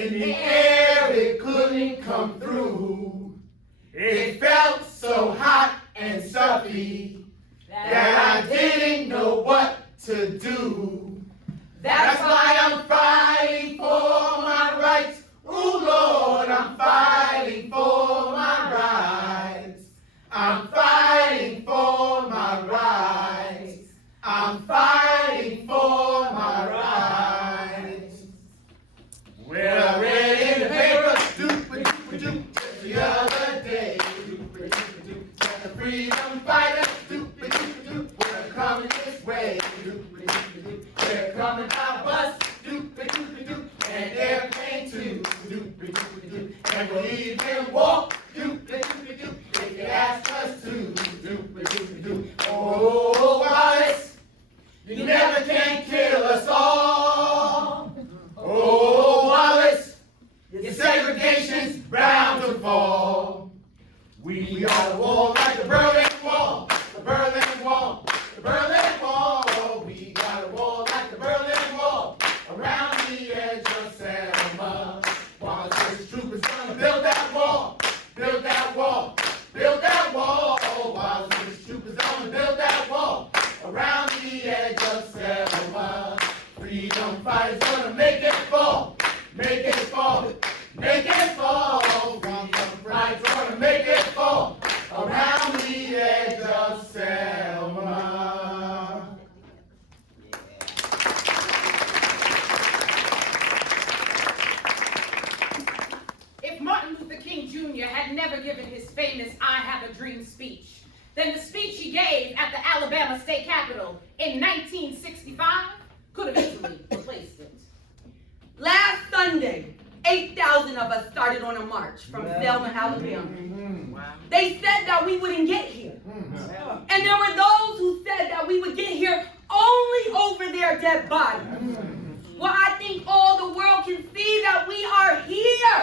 In the air it couldn't come through. It felt so hot and stuffy that I didn't know what to do. That's why I'm fighting for my rights. Ooh Lord, I'm fighting for my rights. I'm fighting for my rights. I'm fighting for my rights. Well, I read in the paper, doop-a-doop-a-doop, the other day, doop-a-doop-a-doop, that the freedom fighters, doop-a-doop-a-doop, were coming this way, doop-a-doop-a-doop, they're coming by bus, doop-a-doop-a-doop, and airplane too, doop-a-doop-a-doop, and we'll even walk, doop-a-doop-a-doop, they can ask us to, doop-a-doop-a-doop. Oh, Wallace, you never can kill us all. Oh, Wallace, your segregation's bound to fall. We got a wall like the Berlin Wall, the Berlin Wall, the Berlin Wall. We got a wall like the Berlin Wall around the edge of Selma. Wallace's troopers gonna build that wall, build that wall, build that wall. Wallace's troopers gonna build that wall around the edge of Selma. Freedom fighters gonna make it fall, make it fall, make it fall. Freedom fighters gonna make it fall around the edge of Selma. If Martin Luther King Jr. had never given his famous I Have a Dream speech, then the speech he gave at the Alabama State Capitol in 1965 could have easily replaced it. Last Sunday, 8,000 of us started on a march from Selma, Alabama. They said that we wouldn't get here. And there were those who said that we would get here only over their dead bodies. Well, I think all the world can see that we are here.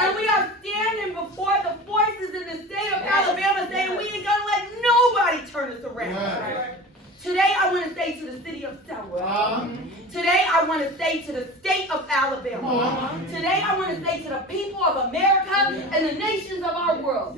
And we are standing before the forces in the state of Alabama saying we ain't gonna let nobody turn us around. Today I want to say to the city of Selma. Today I want to say to the state of Alabama. Today I want to say to the people of America and the nations of our world.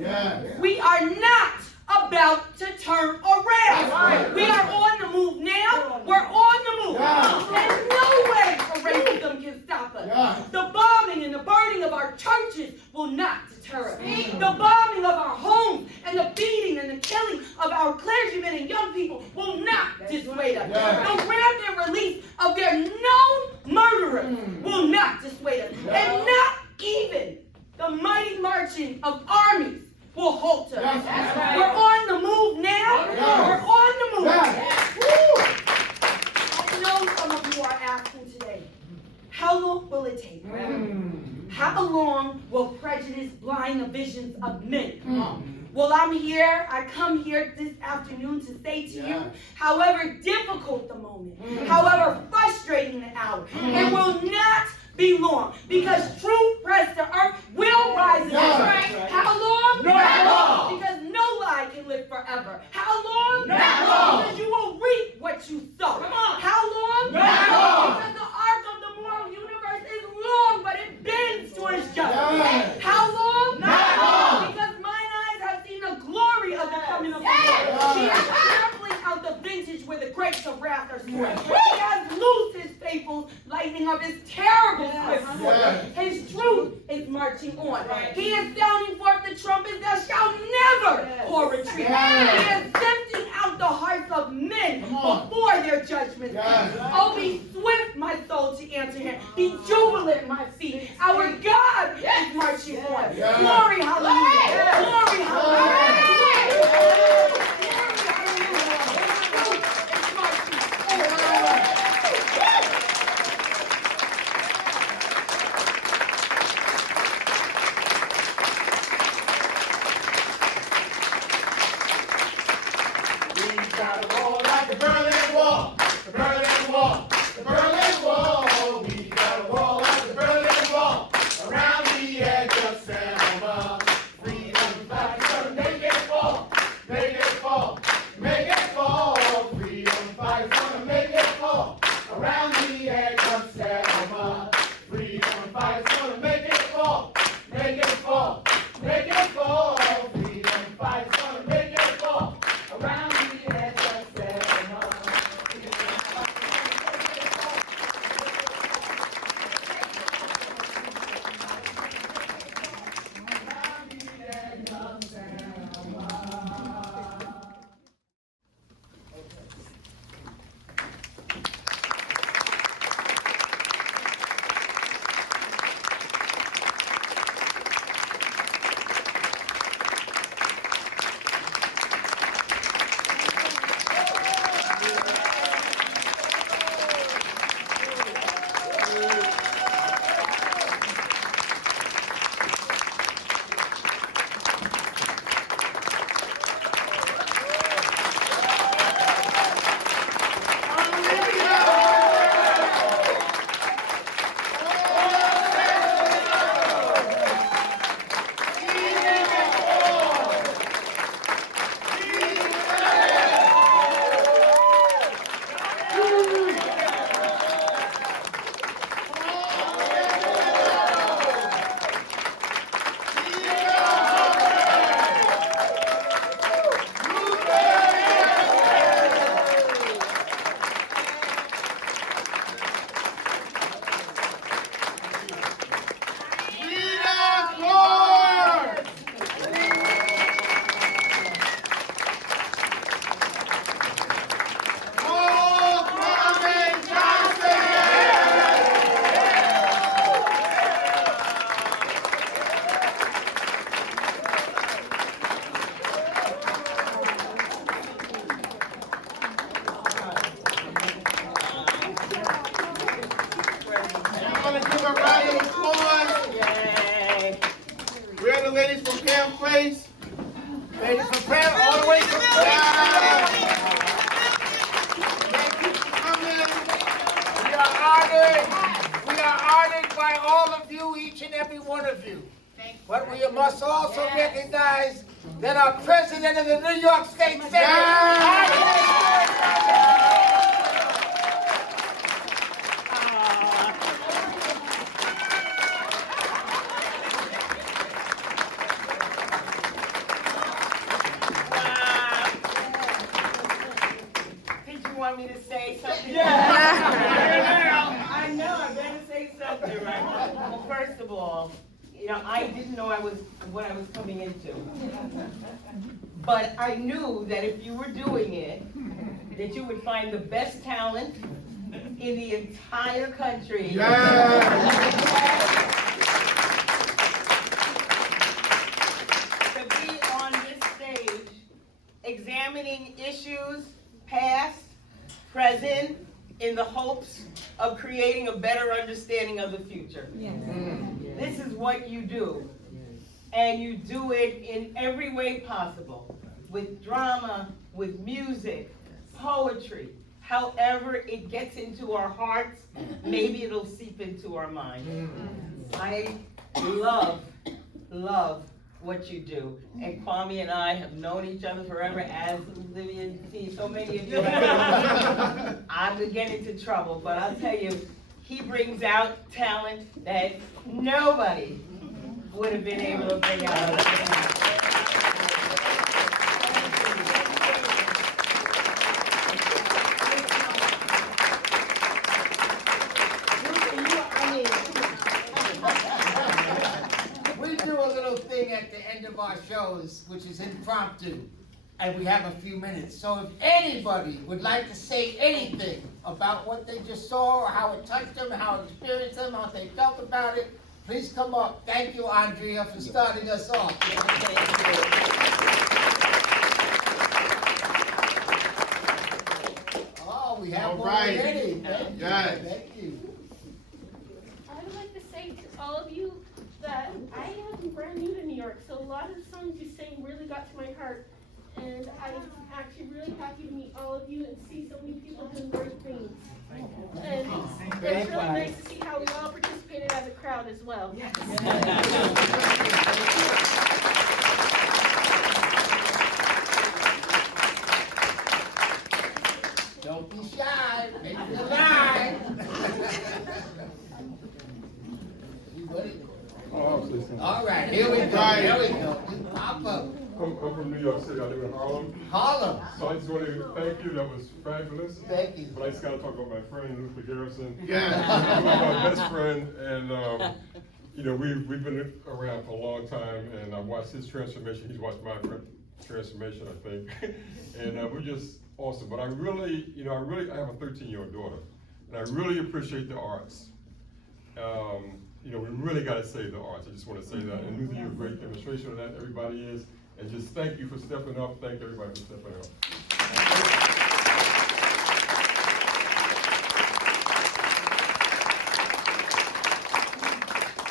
We are not about to turn around. We are on the move now. We're on the move. And no way racism can stop us. The bombing and the burning of our churches will not deter us. The bombing of our homes and the beating and the killing of our clergymen and young people will not dissuade us. The rampant release of their known murderers will not dissuade us. And not even the mighty marching of armies will halt us. We're on the move now. We're on the move. I know some of you are asking today, how long will it take? How long will prejudice blind the visions of men? Well, I'm here. I come here this afternoon to say to you, however difficult the moment, however frustrating the hour, it will not be long, because truth pressed to earth will rise again. How long? Not long. Because no lie can live forever. How long? Not long. Because you will reap what you sow. Come on. How long? Not long. Because the arc of the moral universe is long, but it bends towards justice. Yes. How long? Not long. Because mine eyes have seen the glory of the coming of the Lord. He is trampling out the vintage where the grapes of wrath are swept. He has loosed his faithful lightning of his terrible swift sword. His truth is marching on. He is sounding forth the trumpets that shall never or retreat. He is sifting out the hearts of men before their judgment. Oh, be swift, my soul, to answer him. Be jubilant, my feet. Our God is marching on. Glory, hallelujah. Glory, hallelujah. Got a wall like the Berlin Wall, the Berlin Wall, the Berlin Wall. We got a wall like the Berlin Wall around the edge of Selma. Freedom fighters gonna make it Pam Place. Ladies from Pam, all the way from Thank you for coming. We are honored by all of you, each and every one of you. But we must also recognize that our president of the New York State Senate, Did you want me to say something? Yeah. I know, I better say something, right? Well, first of all, I didn't know what I was coming into. But I knew that if you were doing it, that you would find the best talent in the entire country. To be on this stage, examining issues, past, present, in the hopes of creating a better understanding of the future. This is what you do. And you do it in every way possible, with drama, with music, poetry. However it gets into our hearts, maybe it'll seep into our minds. I love what you do. And Kwame and I have known each other forever, as Olivia sees so many of you. I would get into trouble, but I'll tell you, he brings out talent that nobody would have been able to bring out. We do a little thing at the end of our shows, which is impromptu, and we have a few minutes. So if anybody would like to say anything about what they just saw, or how it touched them, how it experienced them, how they felt about it, please come up. Thank you, Andrea, for starting us off. Oh, we have one already. Yes. Thank you. I would like to say to all of you that I am brand new to New York, so a lot of the songs you sang really got to my heart. And I'm actually really happy to meet all of you and see so many people doing great things. And it's really nice to see how we all participated as a crowd as well. Don't be shy. Make it alive. You ready? All right, here we go. Here we go. Pop up. I'm from New York City. I live in Harlem. Harlem. So I just want to thank you. That was fabulous. Thank you. But I just got to talk about my friend Luther Garrison. Yeah. He's my best friend, and we've been around for a long time, and I've watched his transformation. He's watched my transformation, I think, and we're just awesome. But I have a 13-year-old daughter, and I really appreciate the arts. We really got to save the arts. I just want to say that. And Luther, you're a great demonstration of that. Everybody is. And just thank you for stepping up. Thank everybody for stepping up. I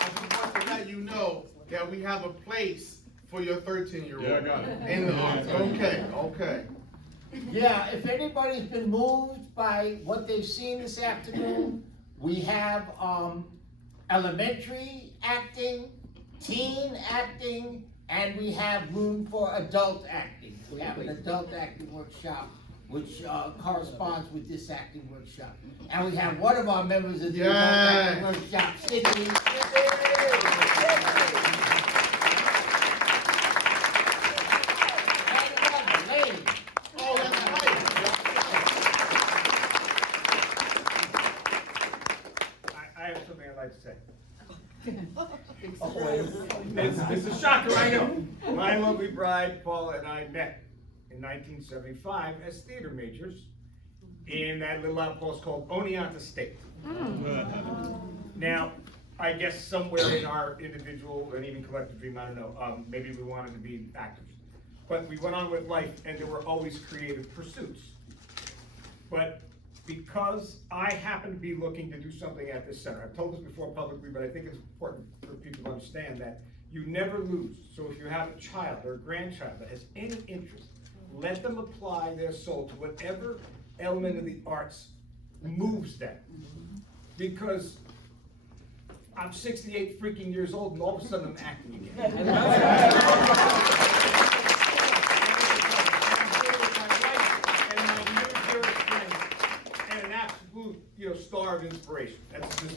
just want to let you know that we have a place for your 13-year-old. Yeah, I got it. In the arts. Okay. Yeah, if anybody's been moved by what they've seen this afternoon, we have elementary acting, teen acting, and we have room for adult acting. We have an adult acting workshop, which corresponds with this acting workshop. And we have one of our members of the adult acting workshop, Sydney. Oh, that's right. I have something I'd like to say. It's a shocker, I know. My lovely bride, Paula, and I met in 1975 as theater majors in that little outpost called Oneonta State. Now, I guess somewhere in our individual and even collective dream, I don't know, maybe we wanted to be actors. But we went on with life, and there were always creative pursuits. But because I happen to be looking to do something at this center, I've told this before publicly, but I think it's important for people to understand that You never lose. So if you have a child or a grandchild that has any interest, let them apply their soul to whatever element of the arts moves them. Because I'm 68 freaking years old and all of a sudden I'm acting again. And my near dearest friend and an absolute, star of inspiration. That's just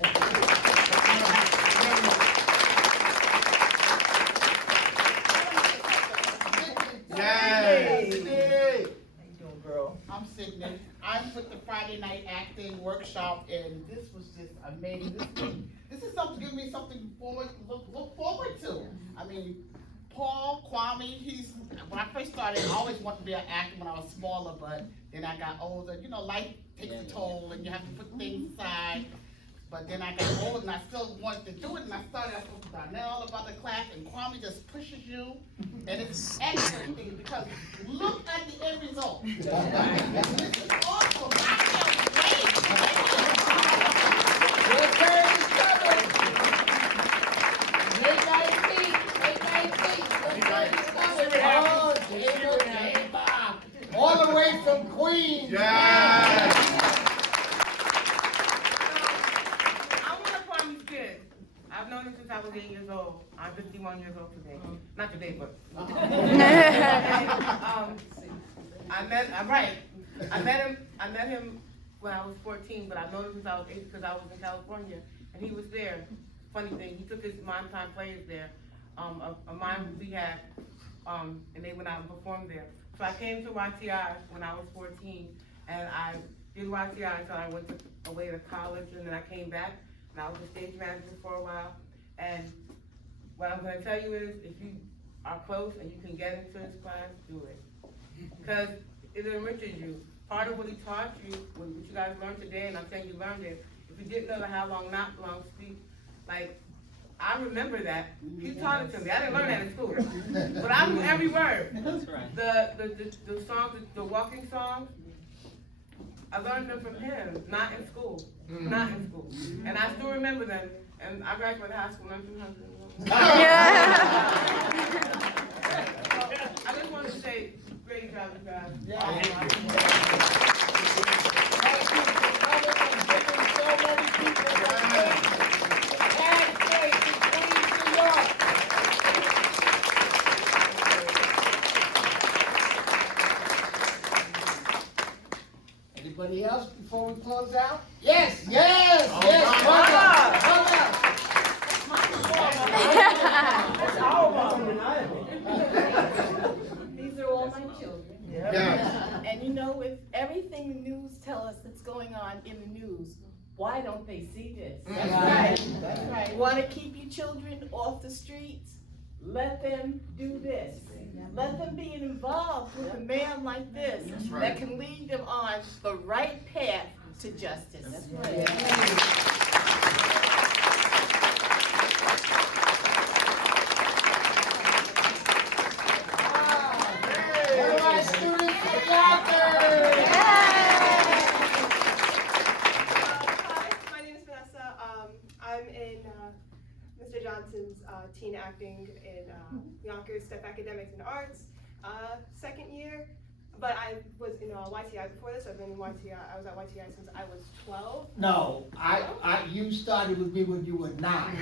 Yes. Hey. How you doing, girl? I'm Sydney. I'm with the Friday Night Acting Workshop, and this was just amazing. This is something, give me something look forward to. I mean, Paul Kwame, when I first started, I always wanted to be an actor when I was smaller, but then I got older. Life takes a toll, and you have to put things aside. But then I got older, and I still wanted to do it, and I spoke to Darnell about the class, and Kwame just pushes you, and it's excellent because look at the end result. This is awesome. I can't wait. Your turn is coming. May 19th, May 19th, your turn is coming. Oh, David, Bob, all the way from Queens. Yes. I've known him since I was 8 years old. I'm 51 years old today. Not today, but. I met him when I was 14, but I've known him since I was 8 because I was in California, and he was there. Funny thing, he took his Mime Time Plays there, a mime we had, and they went out and performed there. So I came to YTI when I was 14, and I did YTI until I went away to college, and then I came back. And I was a stage manager for a while, and what I'm gonna tell you is, if you are close and you can get into this class, do it. Because it enriches you. Part of what he taught you, what you guys learned today, and I'm saying you learned it, if you didn't know the how long, not long speak, like, I remember that. He taught it to me. I didn't learn that in school. But I knew every word. That's right. The songs, the walking songs, I learned them from him, not in school. Not in school. And I still remember them. And I graduated high school in 1900. I just wanted to say, great job, you guys. Thank you for coming and giving so many people the Tag Place in Queens, New York. Anybody else before we close out? Yes, yes, Oh, yes, These are all my children. Yes. And with everything the news tell us that's going on in the news, why don't they see this? That's right. That's right. Want to keep your children off the streets? Let them do this. Let them be involved with a man like this that can lead them on the right path to justice. That's right. Teen acting in Yonkers Step Academics and Arts, second year. But I was in YTI before this. I've been in YTI. I was at YTI since I was 12. No, you started with me when you were 9.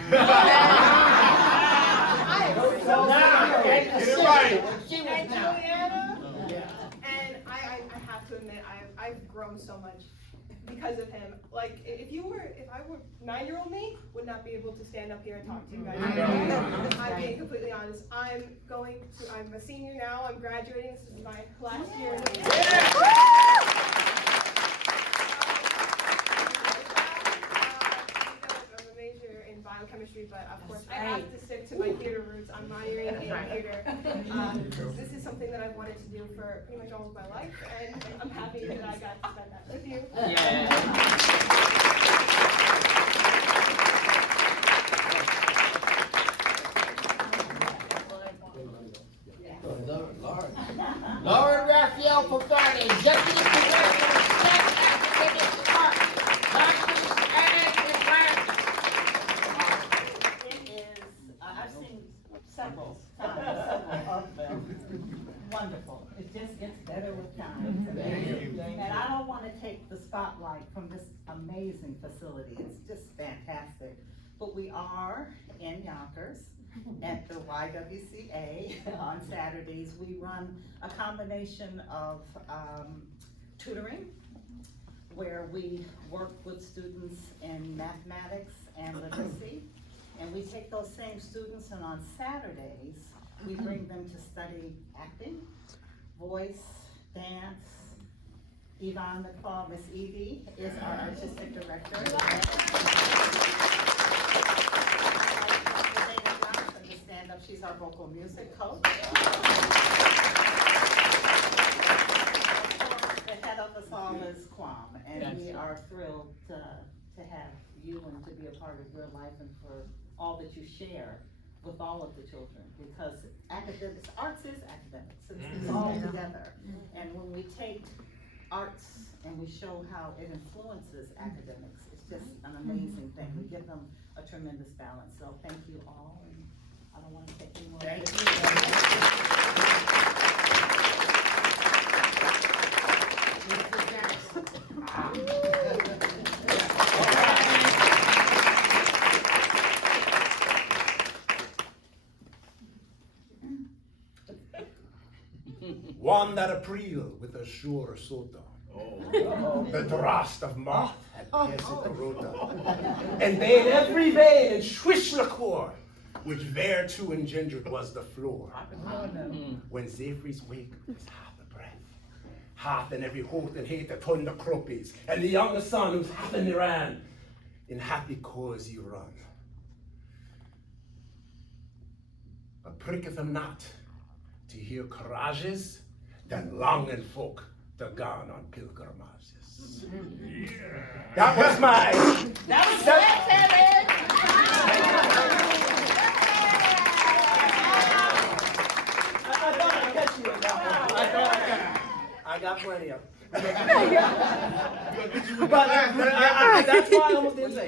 So now, and right. She was 9. Juliana. Yeah. And I have to admit, I've grown so much because of him. Like, if I were 9-year-old me, would not be able to stand up here and talk to you guys. I'm being completely honest. I'm a senior now. I'm graduating. This is my last year. I'm a major in biochemistry, but of course I have to stick to my theater roots. I'm minoring in theater. This is something that I've wanted to do for pretty much all of my life, and I'm happy that I got to spend that with you. Lauren Raphael Fafani, Executive Director of Step Academics and Arts, Doctors and Advanced. It is, I've seen wonderful. It just gets better with time. Thank you. And I don't want to take the spotlight from this amazing facility. It's just fantastic. But we are in Yonkers at the YWCA on Saturdays. We run a combination of tutoring, where we work with students in mathematics and literacy. And we take those same students, and on Saturdays, we bring them to study acting, voice, dance. Yvonne McFall, Miss Evie, is our artistic director. To stand up, she's our vocal music coach. The head of us all is Kwam, and we are thrilled to have you and to be a part of your life and for all that you share with all of the children, because academics, arts is academics, it's all together. And when we take arts and we show how it influences academics, it's just an amazing thing. We give them a tremendous balance. So thank you all, and I don't want to take any more. Thank One that April with a sure sota. The drast of moth had passed the rota, and bade every vein and swish liquor, which thereto engendered was the floor. When Zephyrs wake was half a breath, half in every holt and hate that turned the cruppies, and the younger son who's half in Iran, in happy cause you run. But pricketh them not to hear courages that longing folk to gone on pilgrimages. That was my. That was I thought I'd catch you with that one. I got plenty of them. But that's why I almost didn't say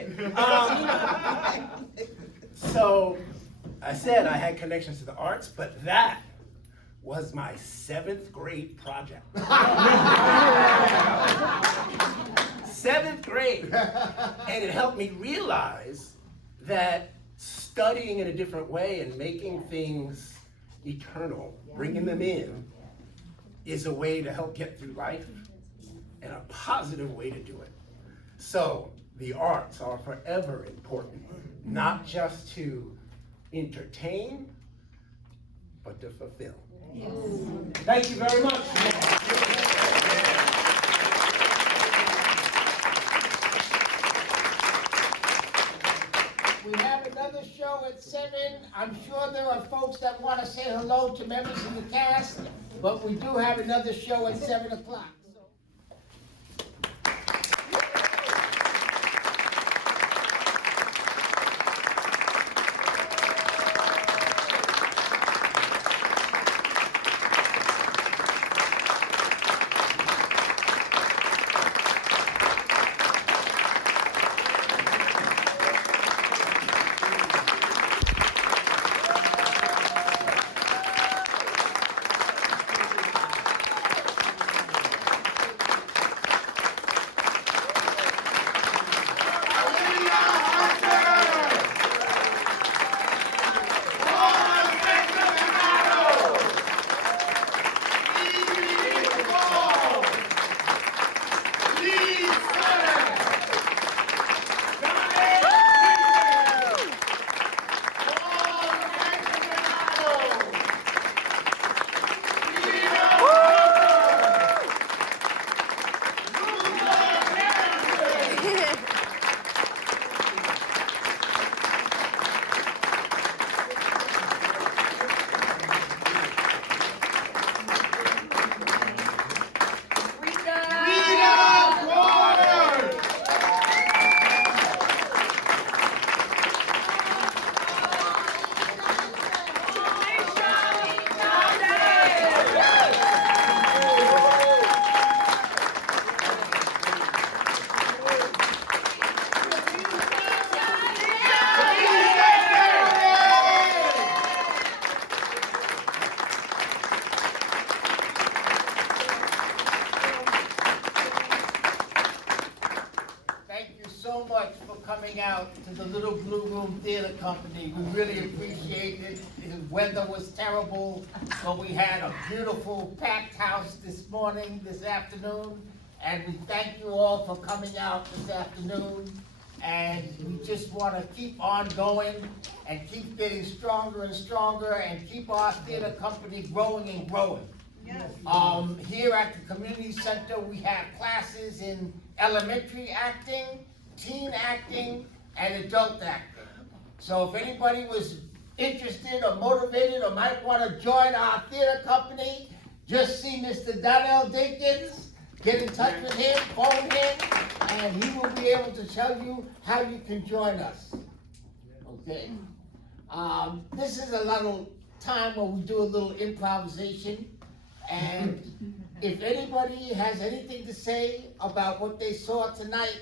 it. So I said I had connections to the arts, but that was my 7th grade project. 7th grade. And it helped me realize that studying in a different way and making things eternal, bringing them in, is a way to help get through life and a positive way to do it. So the arts are forever important, not just to entertain, but to fulfill. Yes. Thank you very much. We have another show at 7. I'm sure there are folks that want to say hello to members of the cast, but we do have another show at 7 o'clock. so much for coming out to the Little Blue Room Theater Company. We really appreciate it. The weather was terrible, but we had a beautiful packed house this afternoon, and we thank you all for coming out this afternoon. And we just want to keep on going and keep getting stronger and stronger and keep our theater company growing and growing. Yes. Here at the community center, we have classes in elementary acting, teen acting, and adult acting. So if anybody was interested or motivated or might want to join our theater company, just see Mr. Donnell Dinkins, get in touch with him, phone him, and he will be able to tell you how you can join us. Okay. This is a little time where we do a little improvisation, and if anybody has anything to say about what they saw tonight,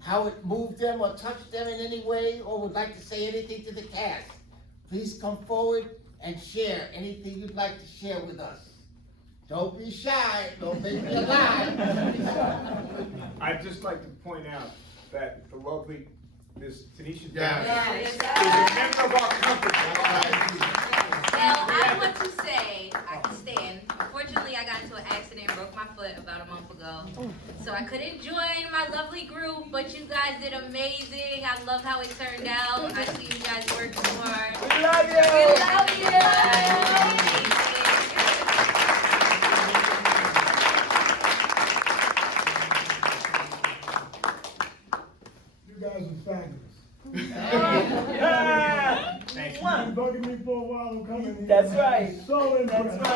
how it moved them or touched them in any way, or would like to say anything to the cast, please come forward and share anything you'd like to share with us. Don't be shy, don't make me lie. I'd just like to point out that the lovely Miss Tanisha Yes. is a member of our company. Well, I want to say, I can stand. Unfortunately, I got into an accident, broke my foot about a month ago. So I couldn't join my lovely group, but you guys did amazing. I love how it turned out. I see you guys working hard. We love you. We love you. You guys are fabulous. Yeah. Thank you. You've been bugging me for a while. I'm coming here. That's right. I'm so impressed. That's right.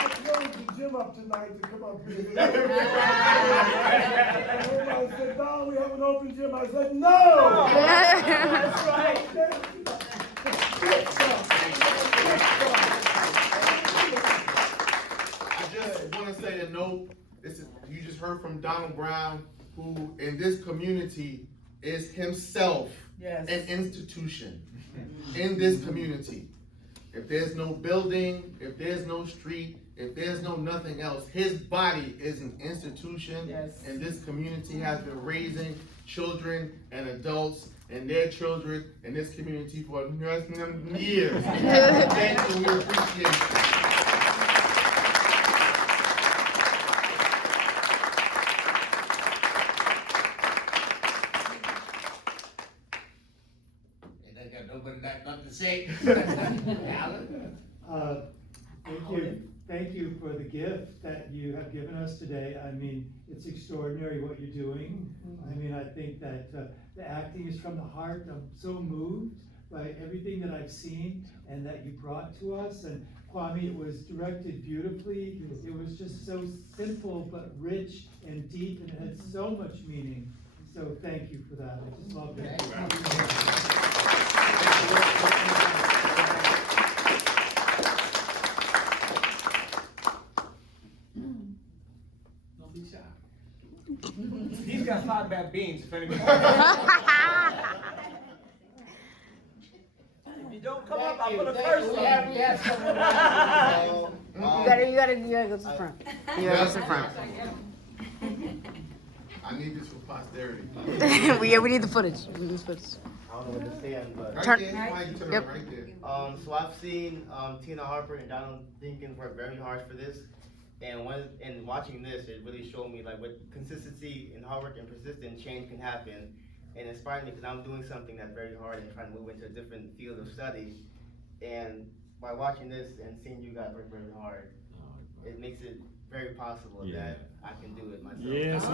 I closed the gym up tonight to come up here. Everybody said, Don, we have an open gym. I said, no! That's right. I just want to say a note. This is, you just heard from Donald Brown, who in this community is himself Yes. an institution in this community. If there's no building, if there's no street, if there's no nothing else, his body is an institution. Yes. And this community has been raising children and adults and their children in this community for years. Thank you, we appreciate it. And I got nobody got nothing to say. Alan? Thank you for the gift that you have given us today. I mean, it's extraordinary what you're doing. I mean, I think that the acting is from the heart. I'm so moved by everything that I've seen and that you brought to us. And Kwame, it was directed beautifully. It was just so simple but rich and deep, and it had so much meaning. So thank you for that. I just love it. Don't be shy. He's got 5 bad beans, if anybody. If you don't come up, I'm gonna curse you. We have someone. You gotta go to the front. You gotta go to the front. I need this for posterity. we need the footage. We need the footage. I don't know what to say, but Right Turn- there, Mike, turn it Yep. right there. so I've seen Tina Harper and Donald Dinkins work very hard for this, and watching this, it really showed me like what consistency and hard work and persistent change can happen, and inspired me because I'm doing something that's very hard and trying to move into a different field of study, and by watching this and seeing you guys work very hard, it makes it very possible that I can do it myself. Yes.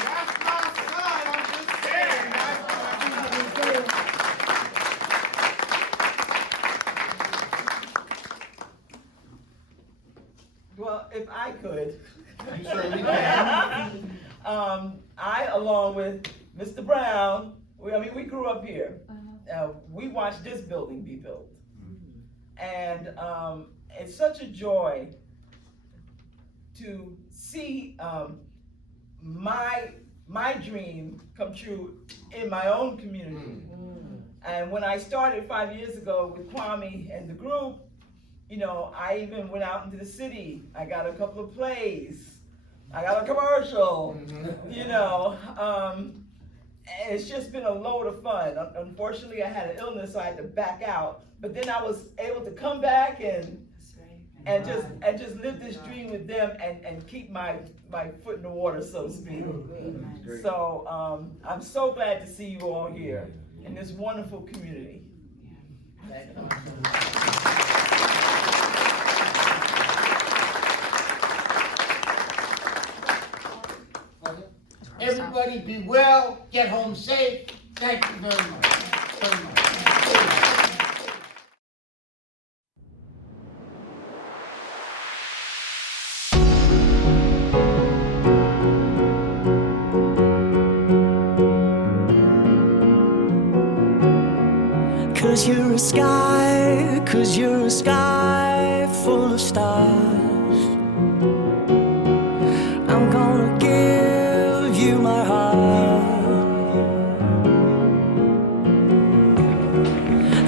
That's my son, I'm just saying. Well, if I could. You certainly can. I, along with Mr. Brown, we grew up here. We watched this building be built. And it's such a joy to see my dream come true in my own community. And when I started 5 years ago with Kwame and the group, you know, I even went out into the city. I got a couple of plays. I got a commercial, you know. And it's just been a load of fun. Unfortunately, I had an illness, so I had to back out. But then I was able to come back and just live this dream with them and keep my foot in the water, so to speak. So I'm so glad to see you all here in this wonderful community. Everybody be well, get home safe. Thank you very much. Very much. 'Cause you're a sky, 'cause you're a sky full of stars. I'm gonna give you my heart.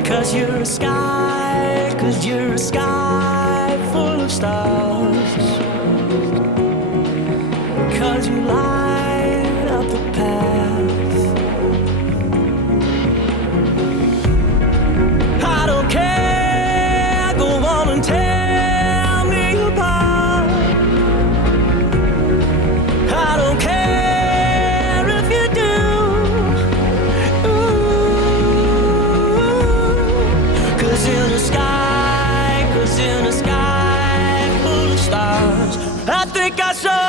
'Cause you're a sky, 'cause you're a sky full of stars. 'Cause you light up the path. I don't care, go on and tear me apart. I don't care if you do. Ooh. 'Cause in the sky, 'cause in the sky full of stars, I think I saw